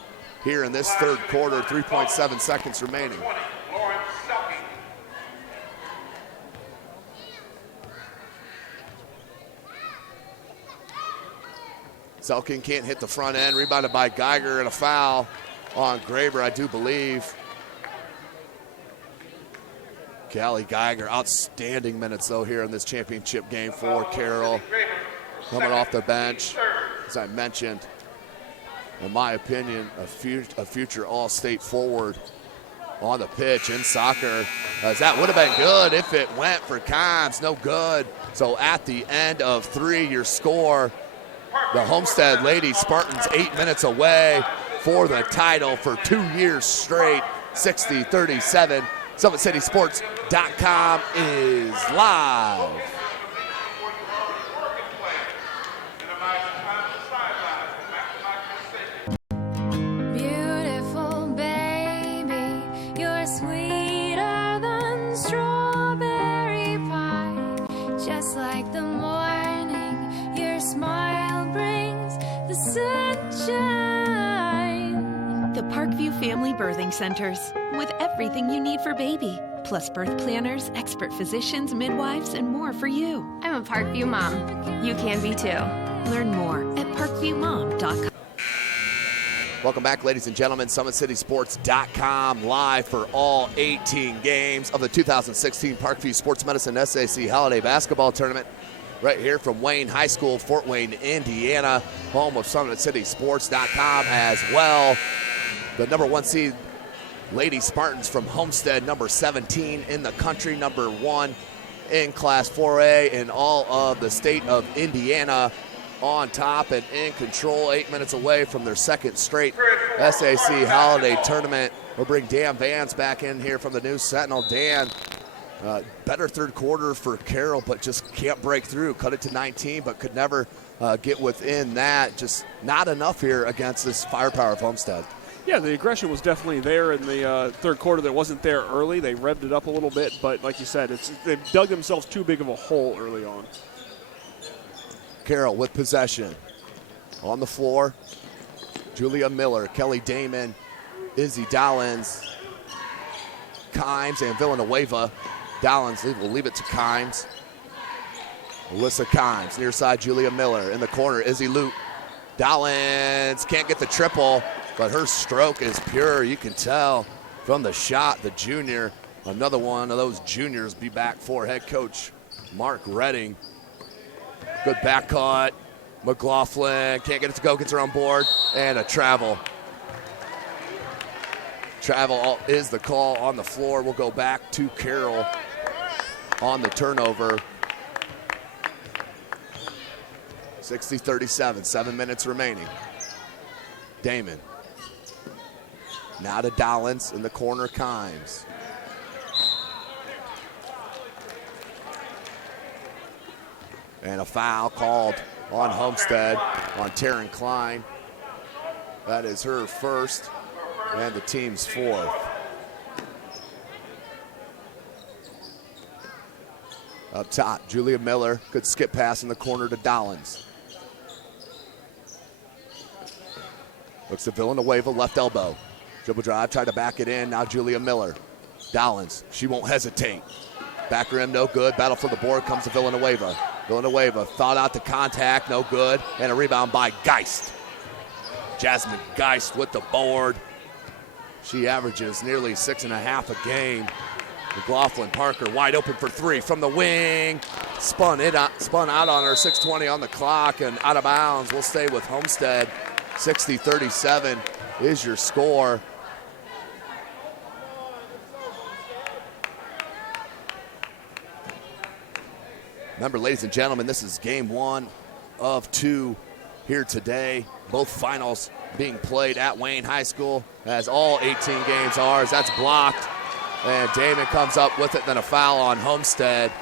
here in this third quarter, 3.7 seconds remaining. Selking can't hit the front end, rebounded by Geiger, and a foul on Graber, I do believe. Callie Geiger, outstanding minutes though here in this championship game for Carroll. Coming off the bench, as I mentioned, in my opinion, a future all-state forward on the pitch in soccer. As that would have been good if it went for Kimes, no good. So at the end of 3, your score, the Homestead Lady Spartans 8 minutes away for the title for 2 years straight, 60-37. SummitCitySports.com is live. Beautiful baby, you're sweeter than strawberry pie. Just like the morning, your smile brings the sunshine. The Parkview Family Birthing Centers, with everything you need for baby, plus birth planners, expert physicians, midwives, and more for you. I'm a Parkview mom. You can be too. Learn more at parkviewmom.com. Welcome back, ladies and gentlemen. SummitCitySports.com live for all 18 games of the 2016 Parkview Sports Medicine SAC Holiday Basketball Tournament. Right here from Wayne High School, Fort Wayne, Indiana, home of SummitCitySports.com as well. The number 1 seed Lady Spartans from Homestead, number 17 in the country, number 1 in Class 4A in all of the state of Indiana, on top and in control, 8 minutes away from their second straight SAC Holiday Tournament. We'll bring Dan Vance back in here from the News Sentinel. Dan, better third quarter for Carroll, but just can't break through. Cut it to 19, but could never get within that. Just not enough here against this firepower of Homestead. Yeah, the aggression was definitely there in the third quarter. That wasn't there early. They revved it up a little bit, but like you said, they've dug themselves too big of a hole early on. Carroll with possession. On the floor, Julia Miller, Kelly Damon, Izzy Dollins, Kimes, and Villanueva. Dollins will leave it to Kimes. Alyssa Kimes, near side, Julia Miller. In the corner, Izzy Lute. Dollins can't get the triple, but her stroke is pure. You can tell from the shot, the junior. Another one of those juniors be back for head coach Mark Redding. Good back cut. McLaughlin can't get it to go, gets her on board, and a travel. Travel is the call on the floor. We'll go back to Carroll on the turnover. 60-37, 7 minutes remaining. Damon. Now to Dollins in the corner, Kimes. And a foul called on Homestead on Taryn Klein. That is her first and the team's fourth. Up top, Julia Miller. Good skip pass in the corner to Dollins. Looks to Villanueva, left elbow. Dribble drive, tried to back it in. Now Julia Miller. Dollins, she won't hesitate. Back rim, no good. Battle for the board comes to Villanueva. Villanueva thought out the contact, no good. And a rebound by Geist. Jasmine Geist with the board. She averages nearly 6.5 a game. McLaughlin Parker wide open for three from the wing. Spun out on her, 6:20 on the clock and out of bounds. We'll stay with Homestead. 60-37 is your score. Remember, ladies and gentlemen, this is game one of two here today. Both finals being played at Wayne High School, as all 18 games are. As that's blocked, and Damon comes up with it, then a foul on Homestead.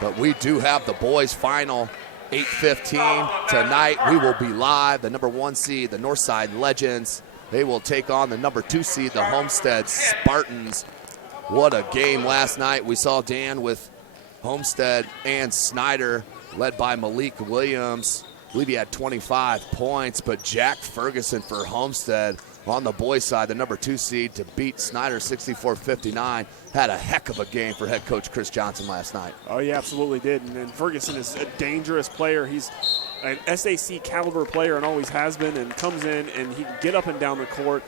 But we do have the boys' final, 8:15 tonight. We will be live. The number 1 seed, the Northside Legends. They will take on the number 2 seed, the Homestead Spartans. What a game last night. We saw Dan with Homestead and Snyder, led by Malik Williams. I believe he had 25 points, but Jack Ferguson for Homestead on the boys' side, the number 2 seed, to beat Snyder 64-59. Had a heck of a game for head coach Chris Johnson last night. Oh, he absolutely did. And Ferguson is a dangerous player. He's an SAC caliber player and always has been, and comes in and he can get up and down the court.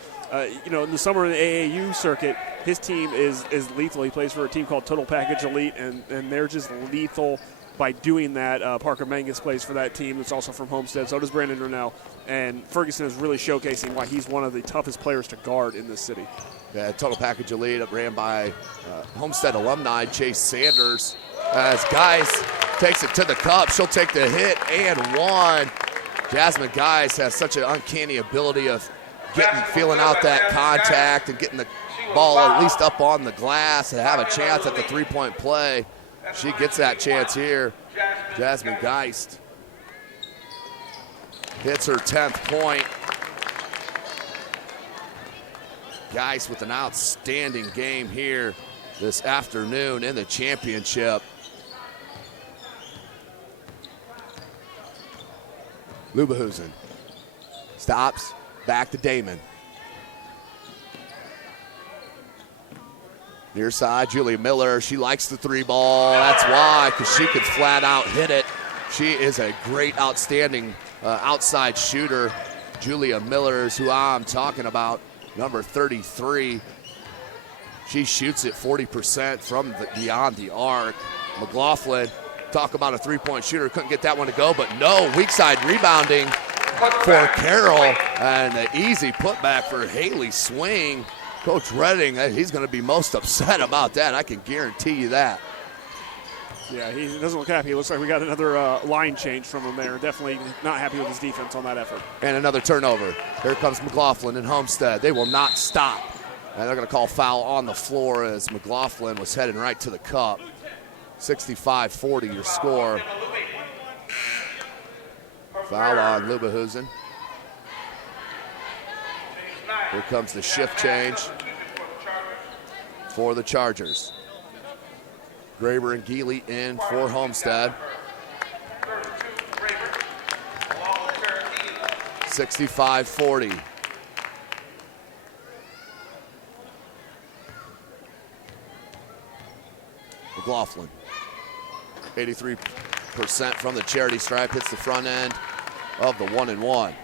In the summer in the AAU circuit, his team is lethal. He plays for a team called Total Package Elite, and they're just lethal by doing that. Parker Mangus plays for that team. That's also from Homestead. So does Brandon Rennell. And Ferguson is really showcasing why he's one of the toughest players to guard in this city. Yeah, Total Package Elite, ran by Homestead alumni Chase Sanders. As Geis takes it to the cup, she'll take the hit and one. Jasmine Geis has such an uncanny ability of feeling out that contact and getting the ball at least up on the glass and have a chance at the three-point play. She gets that chance here. Jasmine Geist hits her 10th point. Geist with an outstanding game here this afternoon in the championship. Lubehusen stops, back to Damon. Near side, Julia Miller. She likes the three ball. That's why, because she could flat out hit it. She is a great, outstanding outside shooter. Julia Miller is who I'm talking about, number 33. She shoots it 40% from beyond the arc. McLaughlin, talk about a three-point shooter. Couldn't get that one to go, but no, weak side rebounding for Carroll. And an easy putback for Haley Swing. Coach Redding, he's going to be most upset about that. I can guarantee you that. Yeah, he doesn't look happy. It looks like we got another line change from him there. Definitely not happy with his defense on that effort. And another turnover. Here comes McLaughlin and Homestead. They will not stop. And they're going to call foul on the floor as McLaughlin was heading right to the cup. 65-40 your score. Foul on Lubehusen. Here comes the shift change for the Chargers. Graber and Geely in for Homestead. 65-40. McLaughlin, 83% from the charity stripe, hits the front end of the 1-and-1.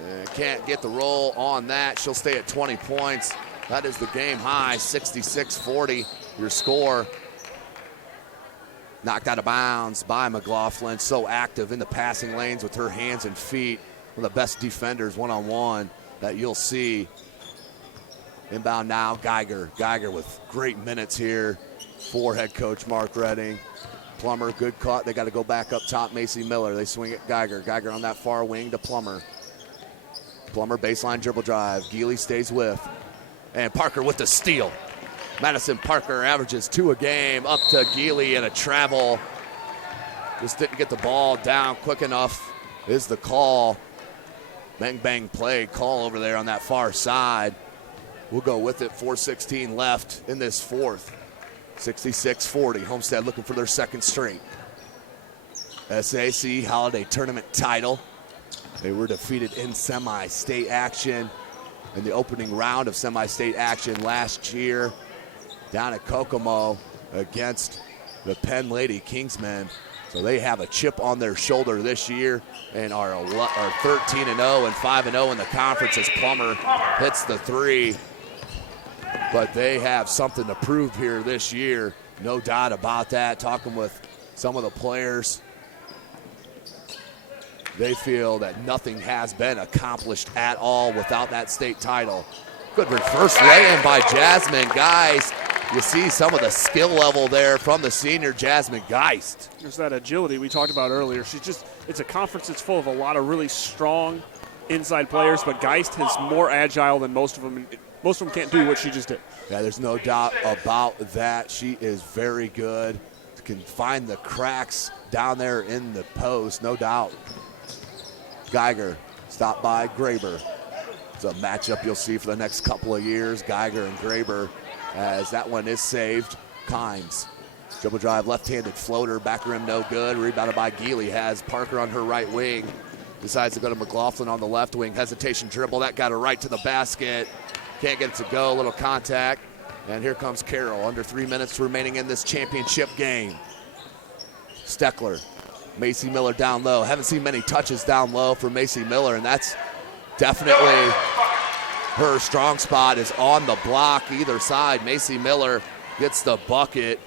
And can't get the roll on that. She'll stay at 20 points. That is the game high, 66-40, your score. Knocked out of bounds by McLaughlin. So active in the passing lanes with her hands and feet. One of the best defenders one-on-one that you'll see. Inbound now, Geiger. Geiger with great minutes here for head coach Mark Redding. Plummer, good cut. They got to go back up top. Macy Miller, they swing it Geiger. Geiger on that far wing to Plummer. Plummer baseline dribble drive. Geely stays with. And Parker with the steal. Madison Parker averages 2 a game. Up to Geely and a travel. Just didn't get the ball down quick enough is the call. Bang, bang play call over there on that far side. We'll go with it. 4:16 left in this fourth. 66-40. Homestead looking for their second straight SAC Holiday Tournament title. They were defeated in semi-state action in the opening round of semi-state action last year down at Kokomo against the Penn Lady Kingsmen. So they have a chip on their shoulder this year and are 13-0 and 5-0 in the conference as Plummer hits the 3. But they have something to prove here this year, no doubt about that. Talking with some of the players, they feel that nothing has been accomplished at all without that state title. Good reverse lay-in by Jasmine Geist. You see some of the skill level there from the senior Jasmine Geist. There's that agility we talked about earlier. It's a conference that's full of a lot of really strong inside players, but Geist is more agile than most of them. Most of them can't do what she just did. Yeah, there's no doubt about that. She is very good. Can find the cracks down there in the post, no doubt. Geiger, stopped by Graber. It's a matchup you'll see for the next couple of years, Geiger and Graber, as that one is saved. Kynes, dribble drive, left-handed floater, back rim no good. Rebounded by Geely, has Parker on her right wing. Decides to go to McLaughlin on the left wing. Hesitation dribble, that got her right to the basket. Can't get it to go, a little contact. And here comes Carroll, under 3 minutes remaining in this championship game. Steckler, Macy Miller down low. Haven't seen many touches down low for Macy Miller, and that's definitely her strong spot, is on the block either side. Macy Miller gets the bucket.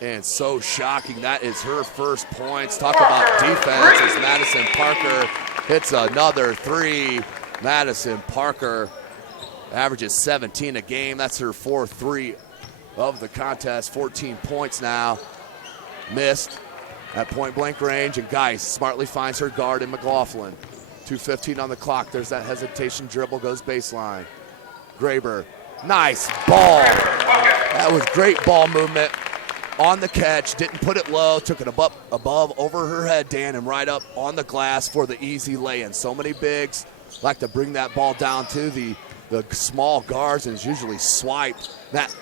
And so shocking, that is her first points. Talk about defense as Madison Parker hits another 3. Madison Parker averages 17 a game. That's her 4th 3 of the contest. 14 points now. Missed at point-blank range, and Geist smartly finds her guard in McLaughlin. 2:15 on the clock. There's that hesitation dribble, goes baseline. Graber, nice ball. That was great ball movement on the catch. Didn't put it low, took it above over her head, Dan, and right up on the glass for the easy lay-in. So many bigs like to bring that ball down to the small guards, and it's usually swiped.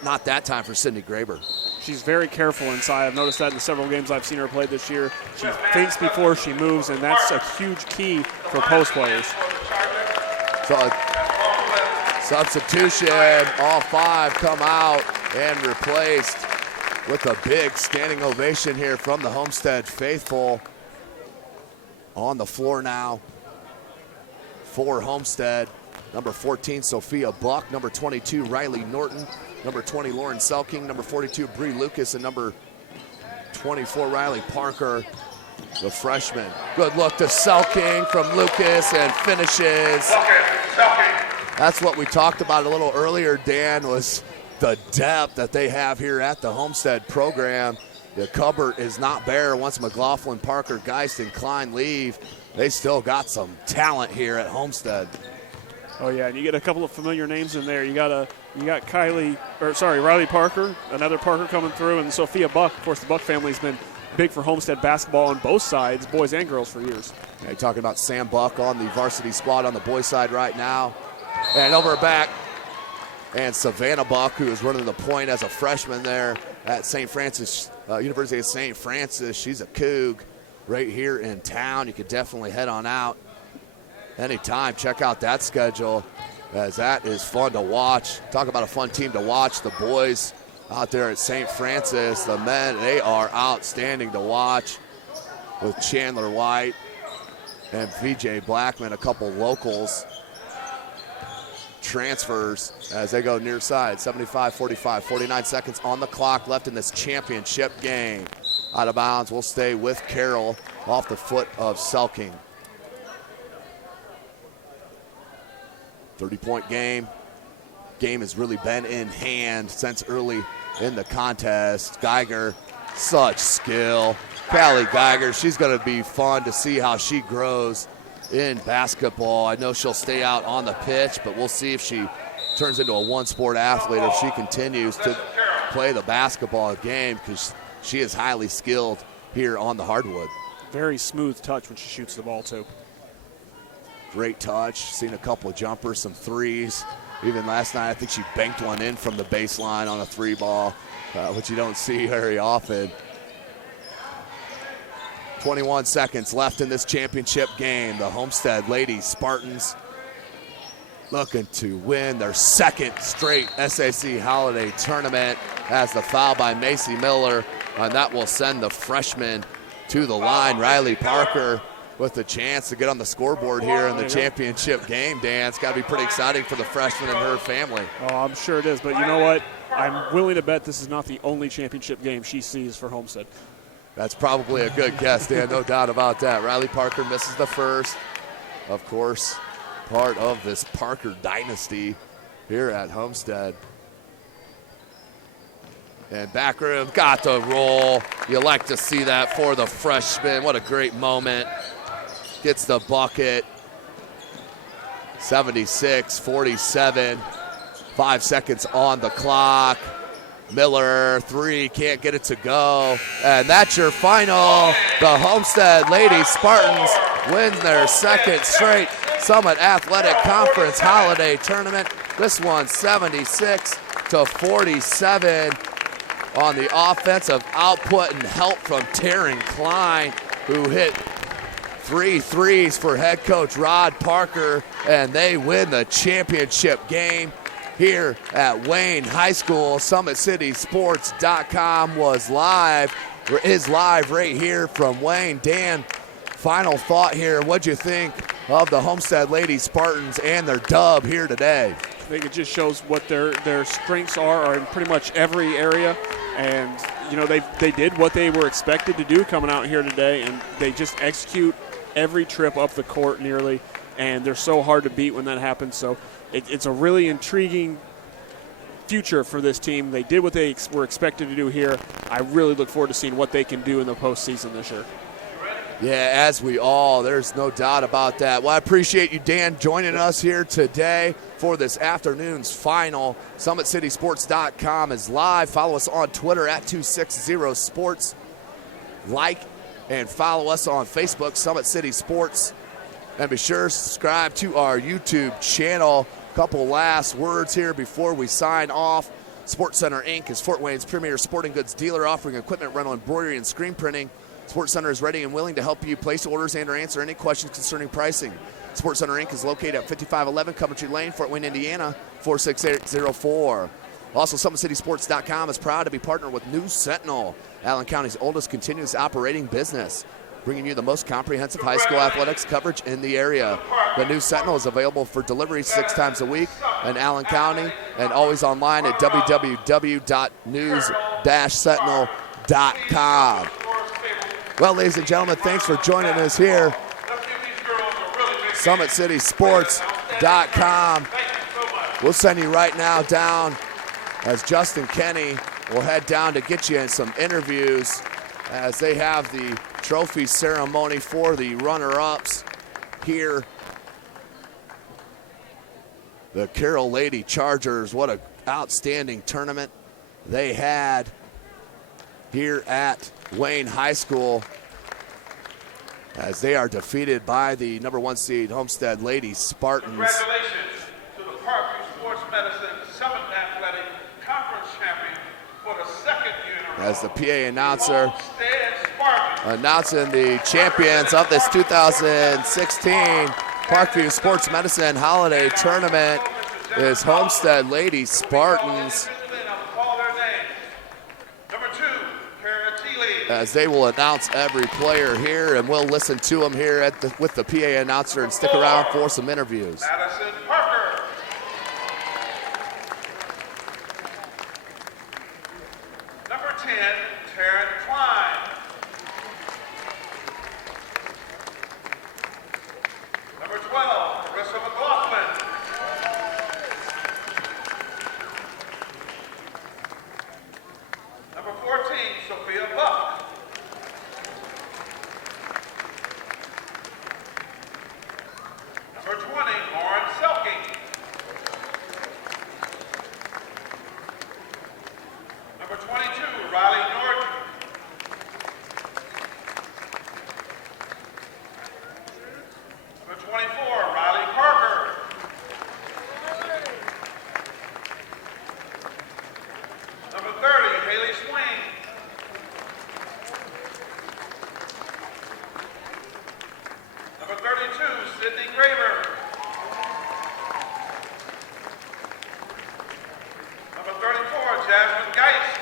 Not that time for Sydney Graber. She's very careful inside. I've noticed that in the several games I've seen her play this year. She thinks before she moves, and that's a huge key for post players. So substitution, all 5 come out and replaced with a big standing ovation here from the Homestead faithful. On the floor now for Homestead. Number 14, Sophia Buck. Number 22, Riley Norton. Number 20, Lauren Selking. Number 42, Bree Lucas. And number 24, Riley Parker, the freshman. Good look to Selking from Lucas and finishes. That's what we talked about a little earlier, Dan, was the depth that they have here at the Homestead program. The cupboard is not bare once McLaughlin, Parker, Geist, and Klein leave. They still got some talent here at Homestead. Oh yeah, and you get a couple of familiar names in there. You got Riley Parker, another Parker coming through, and Sophia Buck. Of course, the Buck family's been big for Homestead basketball on both sides, boys and girls, for years. Yeah, you're talking about Sam Buck on the varsity squad on the boys side right now. And over back, and Savannah Buck, who is running the point as a freshman there at St. Francis, University of St. Francis. She's a Coug right here in town. You could definitely head on out anytime. Check out that schedule, as that is fun to watch. Talk about a fun team to watch. The boys out there at St. Francis, the men, they are outstanding to watch with Chandler White and VJ Blackman, a couple locals. Transfers as they go near side. 75-45, 49 seconds on the clock left in this championship game. Out of bounds, we'll stay with Carroll off the foot of Selking. 30-point game. Game has really been in hand since early in the contest. Geiger, such skill. Callie Geiger, she's going to be fun to see how she grows in basketball. I know she'll stay out on the pitch, but we'll see if she turns into a one-sport athlete, if she continues to play the basketball game, because she is highly skilled here on the hardwood. Very smooth touch when she shoots the ball, too. Great touch. Seen a couple of jumpers, some threes. Even last night, I think she banked one in from the baseline on a three ball, which you don't see very often. 21 seconds left in this championship game. The Homestead Lady Spartans looking to win their second straight SAC Holiday Tournament, as the foul by Macy Miller, and that will send the freshman to the line. Riley Parker with the chance to get on the scoreboard here in the championship game. Dan, it's got to be pretty exciting for the freshman and her family. Oh, I'm sure it is, but you know what? I'm willing to bet this is not the only championship game she sees for Homestead. That's probably a good guess, Dan, no doubt about that. Riley Parker misses the first. Of course, part of this Parker dynasty here at Homestead. And back room, got the roll. You like to see that for the freshman. What a great moment. Gets the bucket. 76-47. 5 seconds on the clock. Miller, three, can't get it to go. And that's your final. The Homestead Lady Spartans wins their second straight Summit Athletic Conference Holiday Tournament. This one 76-47 on the offensive output and help from Taryn Klein, who hit 3 threes for head coach Rod Parker, and they win the championship game here at Wayne High School. SummitCitySports.com is live right here from Wayne. Dan, final thought here. What'd you think of the Homestead Lady Spartans and their dub here today? I think it just shows what their strengths are in pretty much every area. And, you know, they did what they were expected to do coming out here today, and they just execute every trip up the court nearly, and they're so hard to beat when that happens. So it's a really intriguing future for this team. They did what they were expected to do here. I really look forward to seeing what they can do in the postseason this year. Yeah, as we all, there's no doubt about that. Well, I appreciate you, Dan, joining us here today for this afternoon's final. SummitCitySports.com is live. Follow us on Twitter at 260sports. Like and follow us on Facebook, Summit City Sports. And be sure to subscribe to our YouTube channel. Couple last words here before we sign off. Sports Center Inc. is Fort Wayne's premier sporting goods dealer, offering equipment rental, embroidery, and screen printing. Sports Center is ready and willing to help you place orders and or answer any questions concerning pricing. Sports Center Inc. is located at 5511 Coventry Lane, Fort Wayne, Indiana, 46804. Also, SummitCitySports.com is proud to be partnered with News Sentinel, Allen County's oldest continuous operating business, bringing you the most comprehensive high school athletics coverage in the area. The News Sentinel is available for delivery 6 times a week in Allen County and always online at www.news-sentinel.com. Well, ladies and gentlemen, thanks for joining us here. SummitCitySports.com. We'll send you right now down as Justin Kenny will head down to get you in some interviews as they have the trophy ceremony for the runner-ups here the Carroll Lady Chargers. What an outstanding tournament they had here at Wayne High School, as they are defeated by the number 1 seed Homestead Lady Spartans. Congratulations to the Parkview Sports Medicine Summit Athletic Conference champion for the second year in a row. As the PA announcer Homestead Spartans. announcing the champions of this 2016 Parkview Sports Medicine Holiday Tournament is Homestead Lady Spartans, as they will announce every player here, and we'll listen to them here with the PA announcer and stick around for some interviews. Madison Parker. Number 10, Taryn Klein. Number 12, Marissa McLaughlin. Number 14, Sophia Buck. Number 20, Lauren Selking. Number 22, Riley Norton. Number 24, Riley Parker. Number 30, Haley Swing. Number 32, Sydney Graver. Number 34, Jasmine Geist.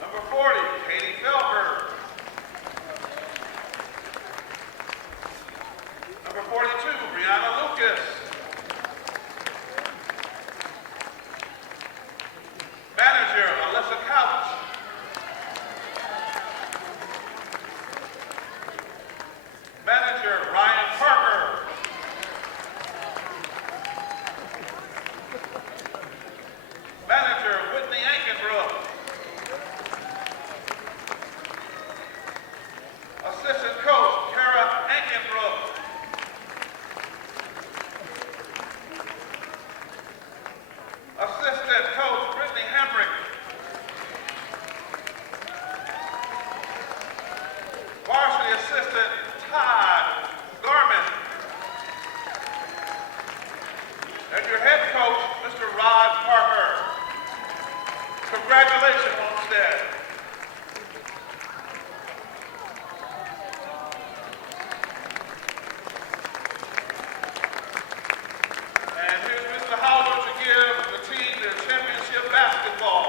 Number 40, Katie Felber. Number 42, Brianna Lucas. Manager, Alyssa Couch. Manager, Ryan Parker. Manager, Whitney Ankenbrook. Assistant coach, Kara Ankenbrook. Assistant coach, Brittany Hamrick. Varsity assistant, Todd Garman. And your head coach, Mr. Rod Parker. Congratulations, Homestead. And here's Mr. Howard to give the team their championship basketball.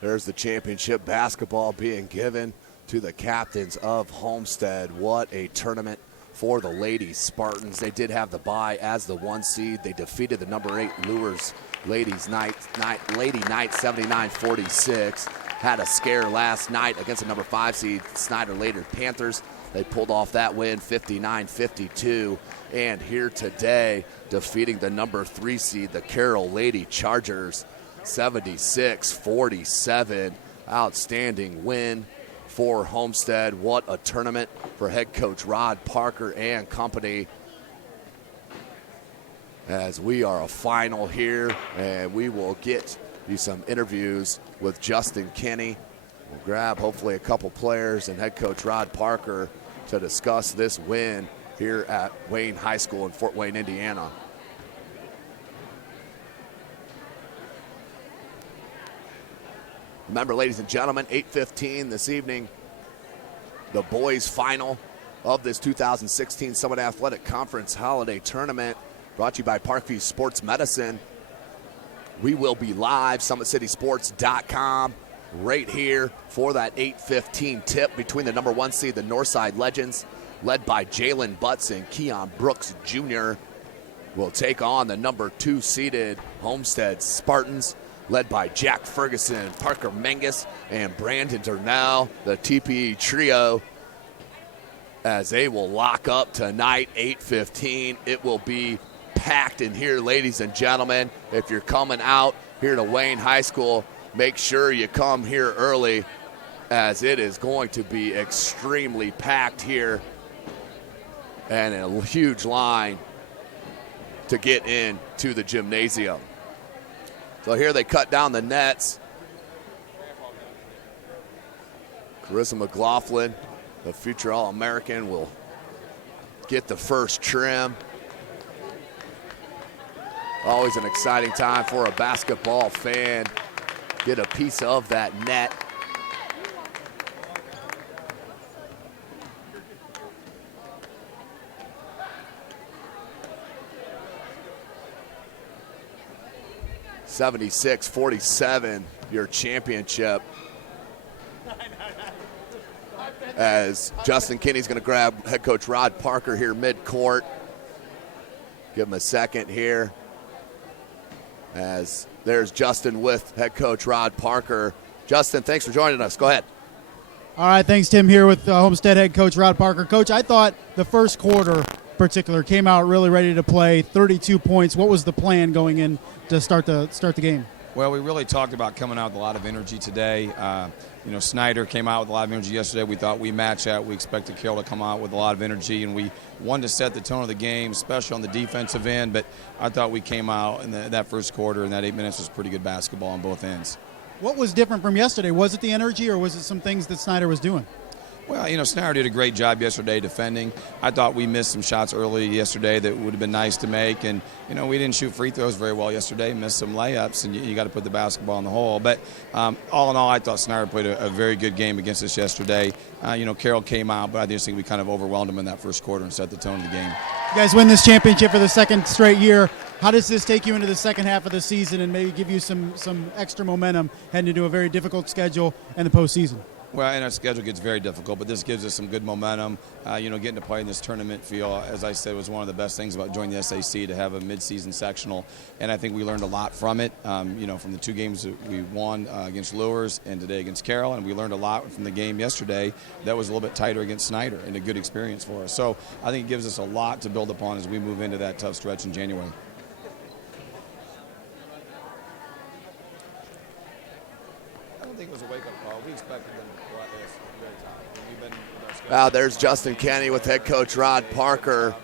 There's the championship basketball being given to the captains of Homestead. What a tournament for the Lady Spartans. They did have the bye as the 1 seed. They defeated the number 8 Lures Lady Knight 79-46. Had a scare last night against the number 5 seed Snyder Later Panthers. They pulled off that win 59-52. And here today, defeating the number 3 seed, the Carroll Lady Chargers, 76-47. Outstanding win for Homestead. What a tournament for head coach Rod Parker and company. As we are a final here, and we will get you some interviews with Justin Kenny. We'll grab hopefully a couple players and head coach Rod Parker to discuss this win here at Wayne High School in Fort Wayne, Indiana. Remember, ladies and gentlemen, 8:15 this evening, the boys' final of this 2016 Summit Athletic Conference Holiday Tournament, brought to you by Parkview Sports Medicine. We will be live, SummitCitySports.com, right here for that 8:15 tip between the number 1 seed, the Northside Legends, led by Jalen Butts and Keon Brooks Jr., will take on the number 2 seeded Homestead Spartans, led by Jack Ferguson, Parker Menges, and Brandon Durnell, the TPE trio, as they will lock up tonight, 8:15. It will be packed in here, ladies and gentlemen. If you're coming out here to Wayne High School, make sure you come here early, as it is going to be extremely packed here and a huge line to get into the gymnasium. So here they cut down the nets. Carissa McLaughlin, the future All-American, will get the first trim. Always an exciting time for a basketball fan. Get a piece of that net. (76-47) your championship. As Justin Kinney's going to grab head coach Rod Parker here mid-court. Give him a second here. As there's Justin with head coach Rod Parker. Justin, thanks for joining us. Go ahead. All right, thanks, Tim, here with Homestead head coach Rod Parker. Coach, I thought the first quarter in particular came out really ready to play, 32 points. What was the plan going in to start the game? Well, we really talked about coming out with a lot of energy today. Snyder came out with a lot of energy yesterday. We thought we matched that. We expected Carroll to come out with a lot of energy, and we wanted to set the tone of the game, especially on the defensive end. But I thought we came out in that first quarter, and that 8 minutes was pretty good basketball on both ends. What was different from yesterday? Was it the energy, or was it some things that Snyder was doing? Well, Snyder did a great job yesterday defending. I thought we missed some shots early yesterday that would have been nice to make. And, we didn't shoot free throws very well yesterday, missed some layups, and you got to put the basketball in the hole. But all in all, I thought Snyder played a very good game against us yesterday. Carroll came out, but I just think we kind of overwhelmed him in that first quarter and set the tone of the game. You guys win this championship for the second straight year. How does this take you into the second half of the season and maybe give you some extra momentum heading into a very difficult schedule and the postseason? Well, and our schedule gets very difficult, but this gives us some good momentum. Getting to play in this tournament field, as I said, was one of the best things about joining the SAC, to have a midseason sectional. And I think we learned a lot from it, from the two games that we won against Lures and today against Carroll. And we learned a lot from the game yesterday that was a little bit tighter against Snyder, and a good experience for us. So I think it gives us a lot to build upon as we move into that tough stretch in January. I don't think it was a wake-up call. We expected them to go out there very top. We've been with our schedule. There's Justin Kenny with head coach Rod Parker.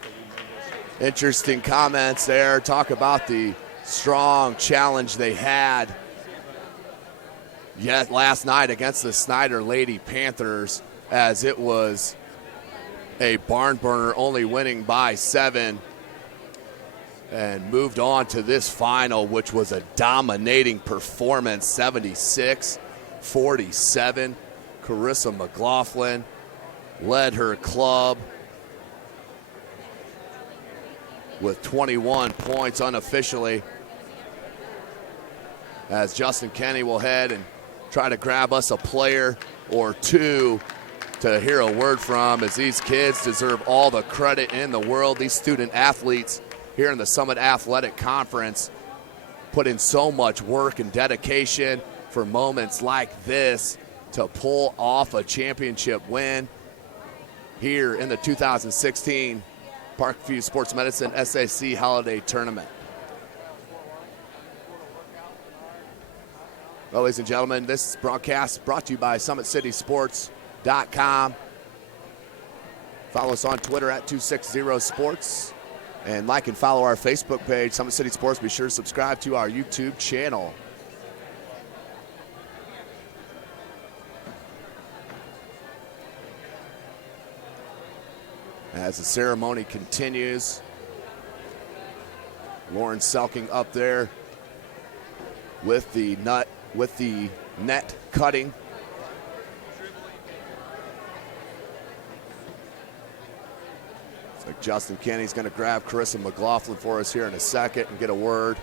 Interesting comments there. Talk about the strong challenge they had last night against the Snyder Lady Panthers, as it was a barn burner, only winning by 7, and moved on to this final, which was a dominating performance, 76-47. Carissa McLaughlin led her club with 21 points unofficially, as Justin Kenny will head and try to grab us a player or two to hear a word from, as these kids deserve all the credit in the world. These student athletes here in the Summit Athletic Conference put in so much work and dedication for moments like this to pull off a championship win here in the 2016 Parkview Sports Medicine SAC Holiday Tournament. Well, ladies and gentlemen, this broadcast brought to you by SummitCitySports.com. Follow us on Twitter at 260sports. And like and follow our Facebook page, Summit City Sports. Be sure to subscribe to our YouTube channel. As the ceremony continues, Lauren Selking up there with the net cutting. Looks like Justin Kenny's going to grab Carissa McLaughlin for us here in a second and get a word.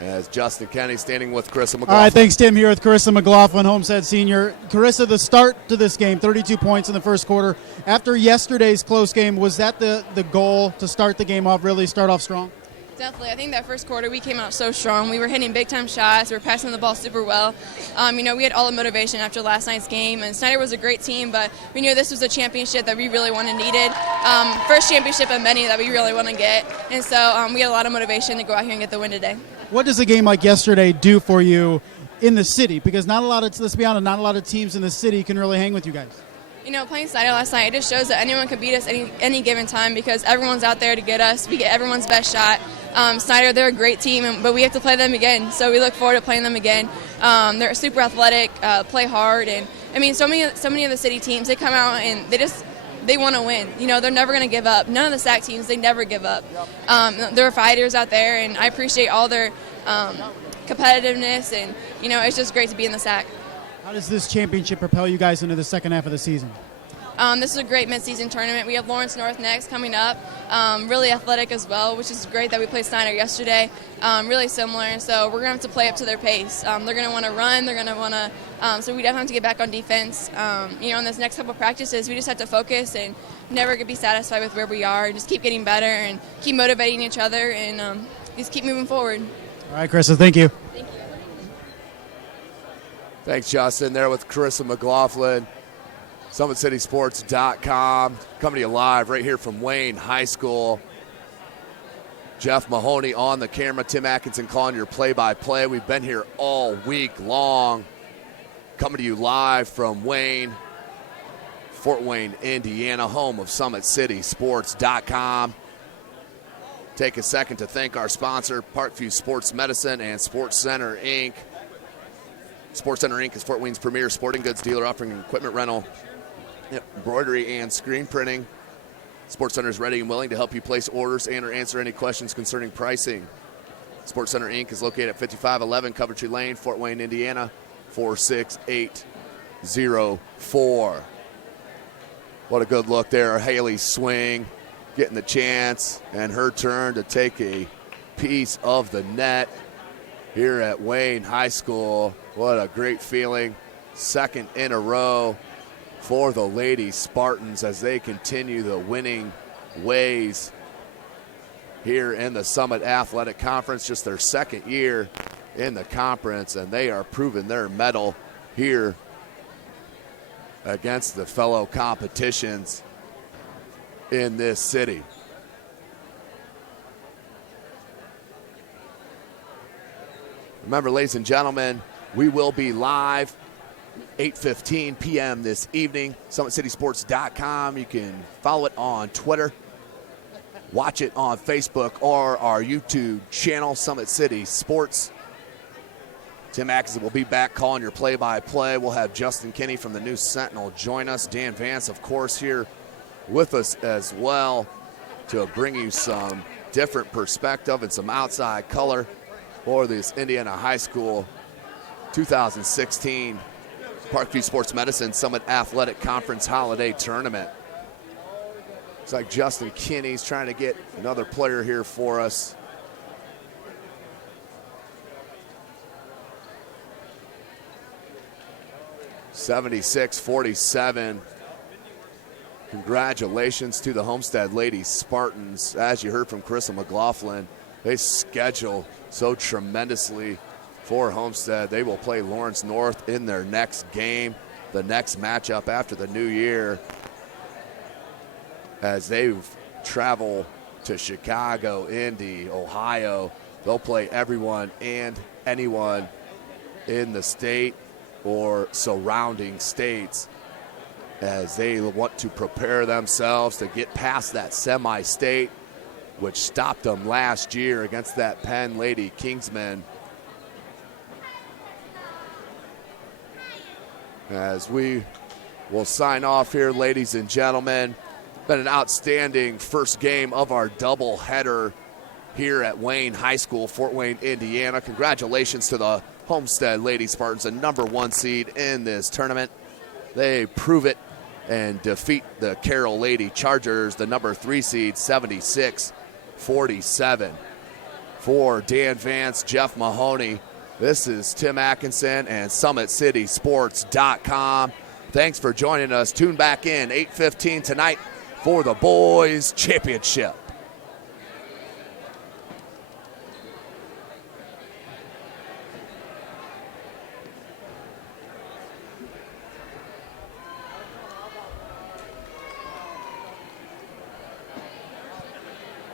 As Justin Kenny standing with Carissa McLaughlin. All right, thanks, Tim, here with Carissa McLaughlin, Homestead senior. Carissa, the start to this game, 32 points in the first quarter. After yesterday's close game, was that the goal to start the game off, really start off strong? Definitely. I think that first quarter we came out so strong. We were hitting big-time shots. We were passing the ball super well. We had all the motivation after last night's game, and Snyder was a great team, but we knew this was a championship that we really needed. First championship of many that we really want to get, and so we had a lot of motivation to go out here and get the win today. What does a game like yesterday do for you in the city? Because not a lot of teams in the city can really hang with you guys. Playing Snyder last night, it just shows that anyone can beat us any given time because everyone's out there to get us. We get everyone's best shot. Snyder, they're a great team, but we have to play them again, so we look forward to playing them again. They're super athletic, play hard, and so many of the city teams, they come out and they want to win. They're never going to give up. None of the SAC teams, they never give up. They're fighters out there, and I appreciate all their competitiveness, and it's just great to be in the SAC. How does this championship propel you guys into the second half of the season? This is a great midseason tournament. We have Lawrence North next coming up. Really athletic as well, which is great that we played Snyder yesterday. Really similar, so we're going to have to play up to their pace. They're going to want to run. They're going to want to so we definitely have to get back on defense. In this next couple of practices, we just have to focus and never be satisfied with where we are. Just keep getting better and keep motivating each other and just keep moving forward. All right, Carissa, thank you. Thank you. Thanks, Justin. There with Carissa McLaughlin. SummitCitySports.com. Coming to you live right here from Wayne High School. Jeff Mahoney on the camera. Tim Atkinson calling your play-by-play. We've been here all week long. Coming to you live from Wayne, Fort Wayne, Indiana, home of SummitCitySports.com. Take a second to thank our sponsor, Parkview Sports Medicine and Sports Center, Inc. Sports Center, Inc. is Fort Wayne's premier sporting goods dealer offering equipment rental, embroidery, and screen printing. Sports Center is ready and willing to help you place orders and or answer any questions concerning pricing. Sports Center, Inc. is located at 5511 Coventry Lane, Fort Wayne, Indiana, 46804. What a good look there. Haley Swing getting the chance and her turn to take a piece of the net here at Wayne High School. What a great feeling. Second in a row for the Lady Spartans as they continue the winning ways here in the Summit Athletic Conference. Just their second year in the conference, and they are proving their mettle here against the fellow competitions in this city. Remember, ladies and gentlemen, we will be live 8:15 p.m. this evening. SummitCitySports.com. You can follow it on Twitter, watch it on Facebook, or our YouTube channel, Summit City Sports. Tim Atkinson will be back calling your play-by-play. We'll have Justin Kinney from the News Sentinel join us. Dan Vance, of course, here with us as well to bring you some different perspective and some outside color for this Indiana High School 2016 Parkview Sports Medicine Summit Athletic Conference Holiday Tournament. Looks like Justin Kinney's trying to get another player here for us. (76-47). Congratulations to the Homestead Lady Spartans. As you heard from Carissa McLaughlin, they schedule so tremendously for Homestead. They will play Lawrence North in their next game, the next matchup after the new year, as they travel to Chicago, Indy, Ohio. They'll play everyone and anyone in the state or surrounding states as they want to prepare themselves to get past that semi-state, which stopped them last year against that Penn Lady Kingsmen. As we will sign off here, ladies and gentlemen, been an outstanding first game of our doubleheader here at Wayne High School, Fort Wayne, Indiana. Congratulations to the Homestead Lady Spartans, a #1 seed in this tournament. They prove it and defeat the Carroll Lady Chargers, the #3 seed, 76-47. For Dan Vance, Jeff Mahoney, this is Tim Atkinson and SummitCitySports.com. Thanks for joining us. Tune back in 8:15 tonight for the Boys Championship.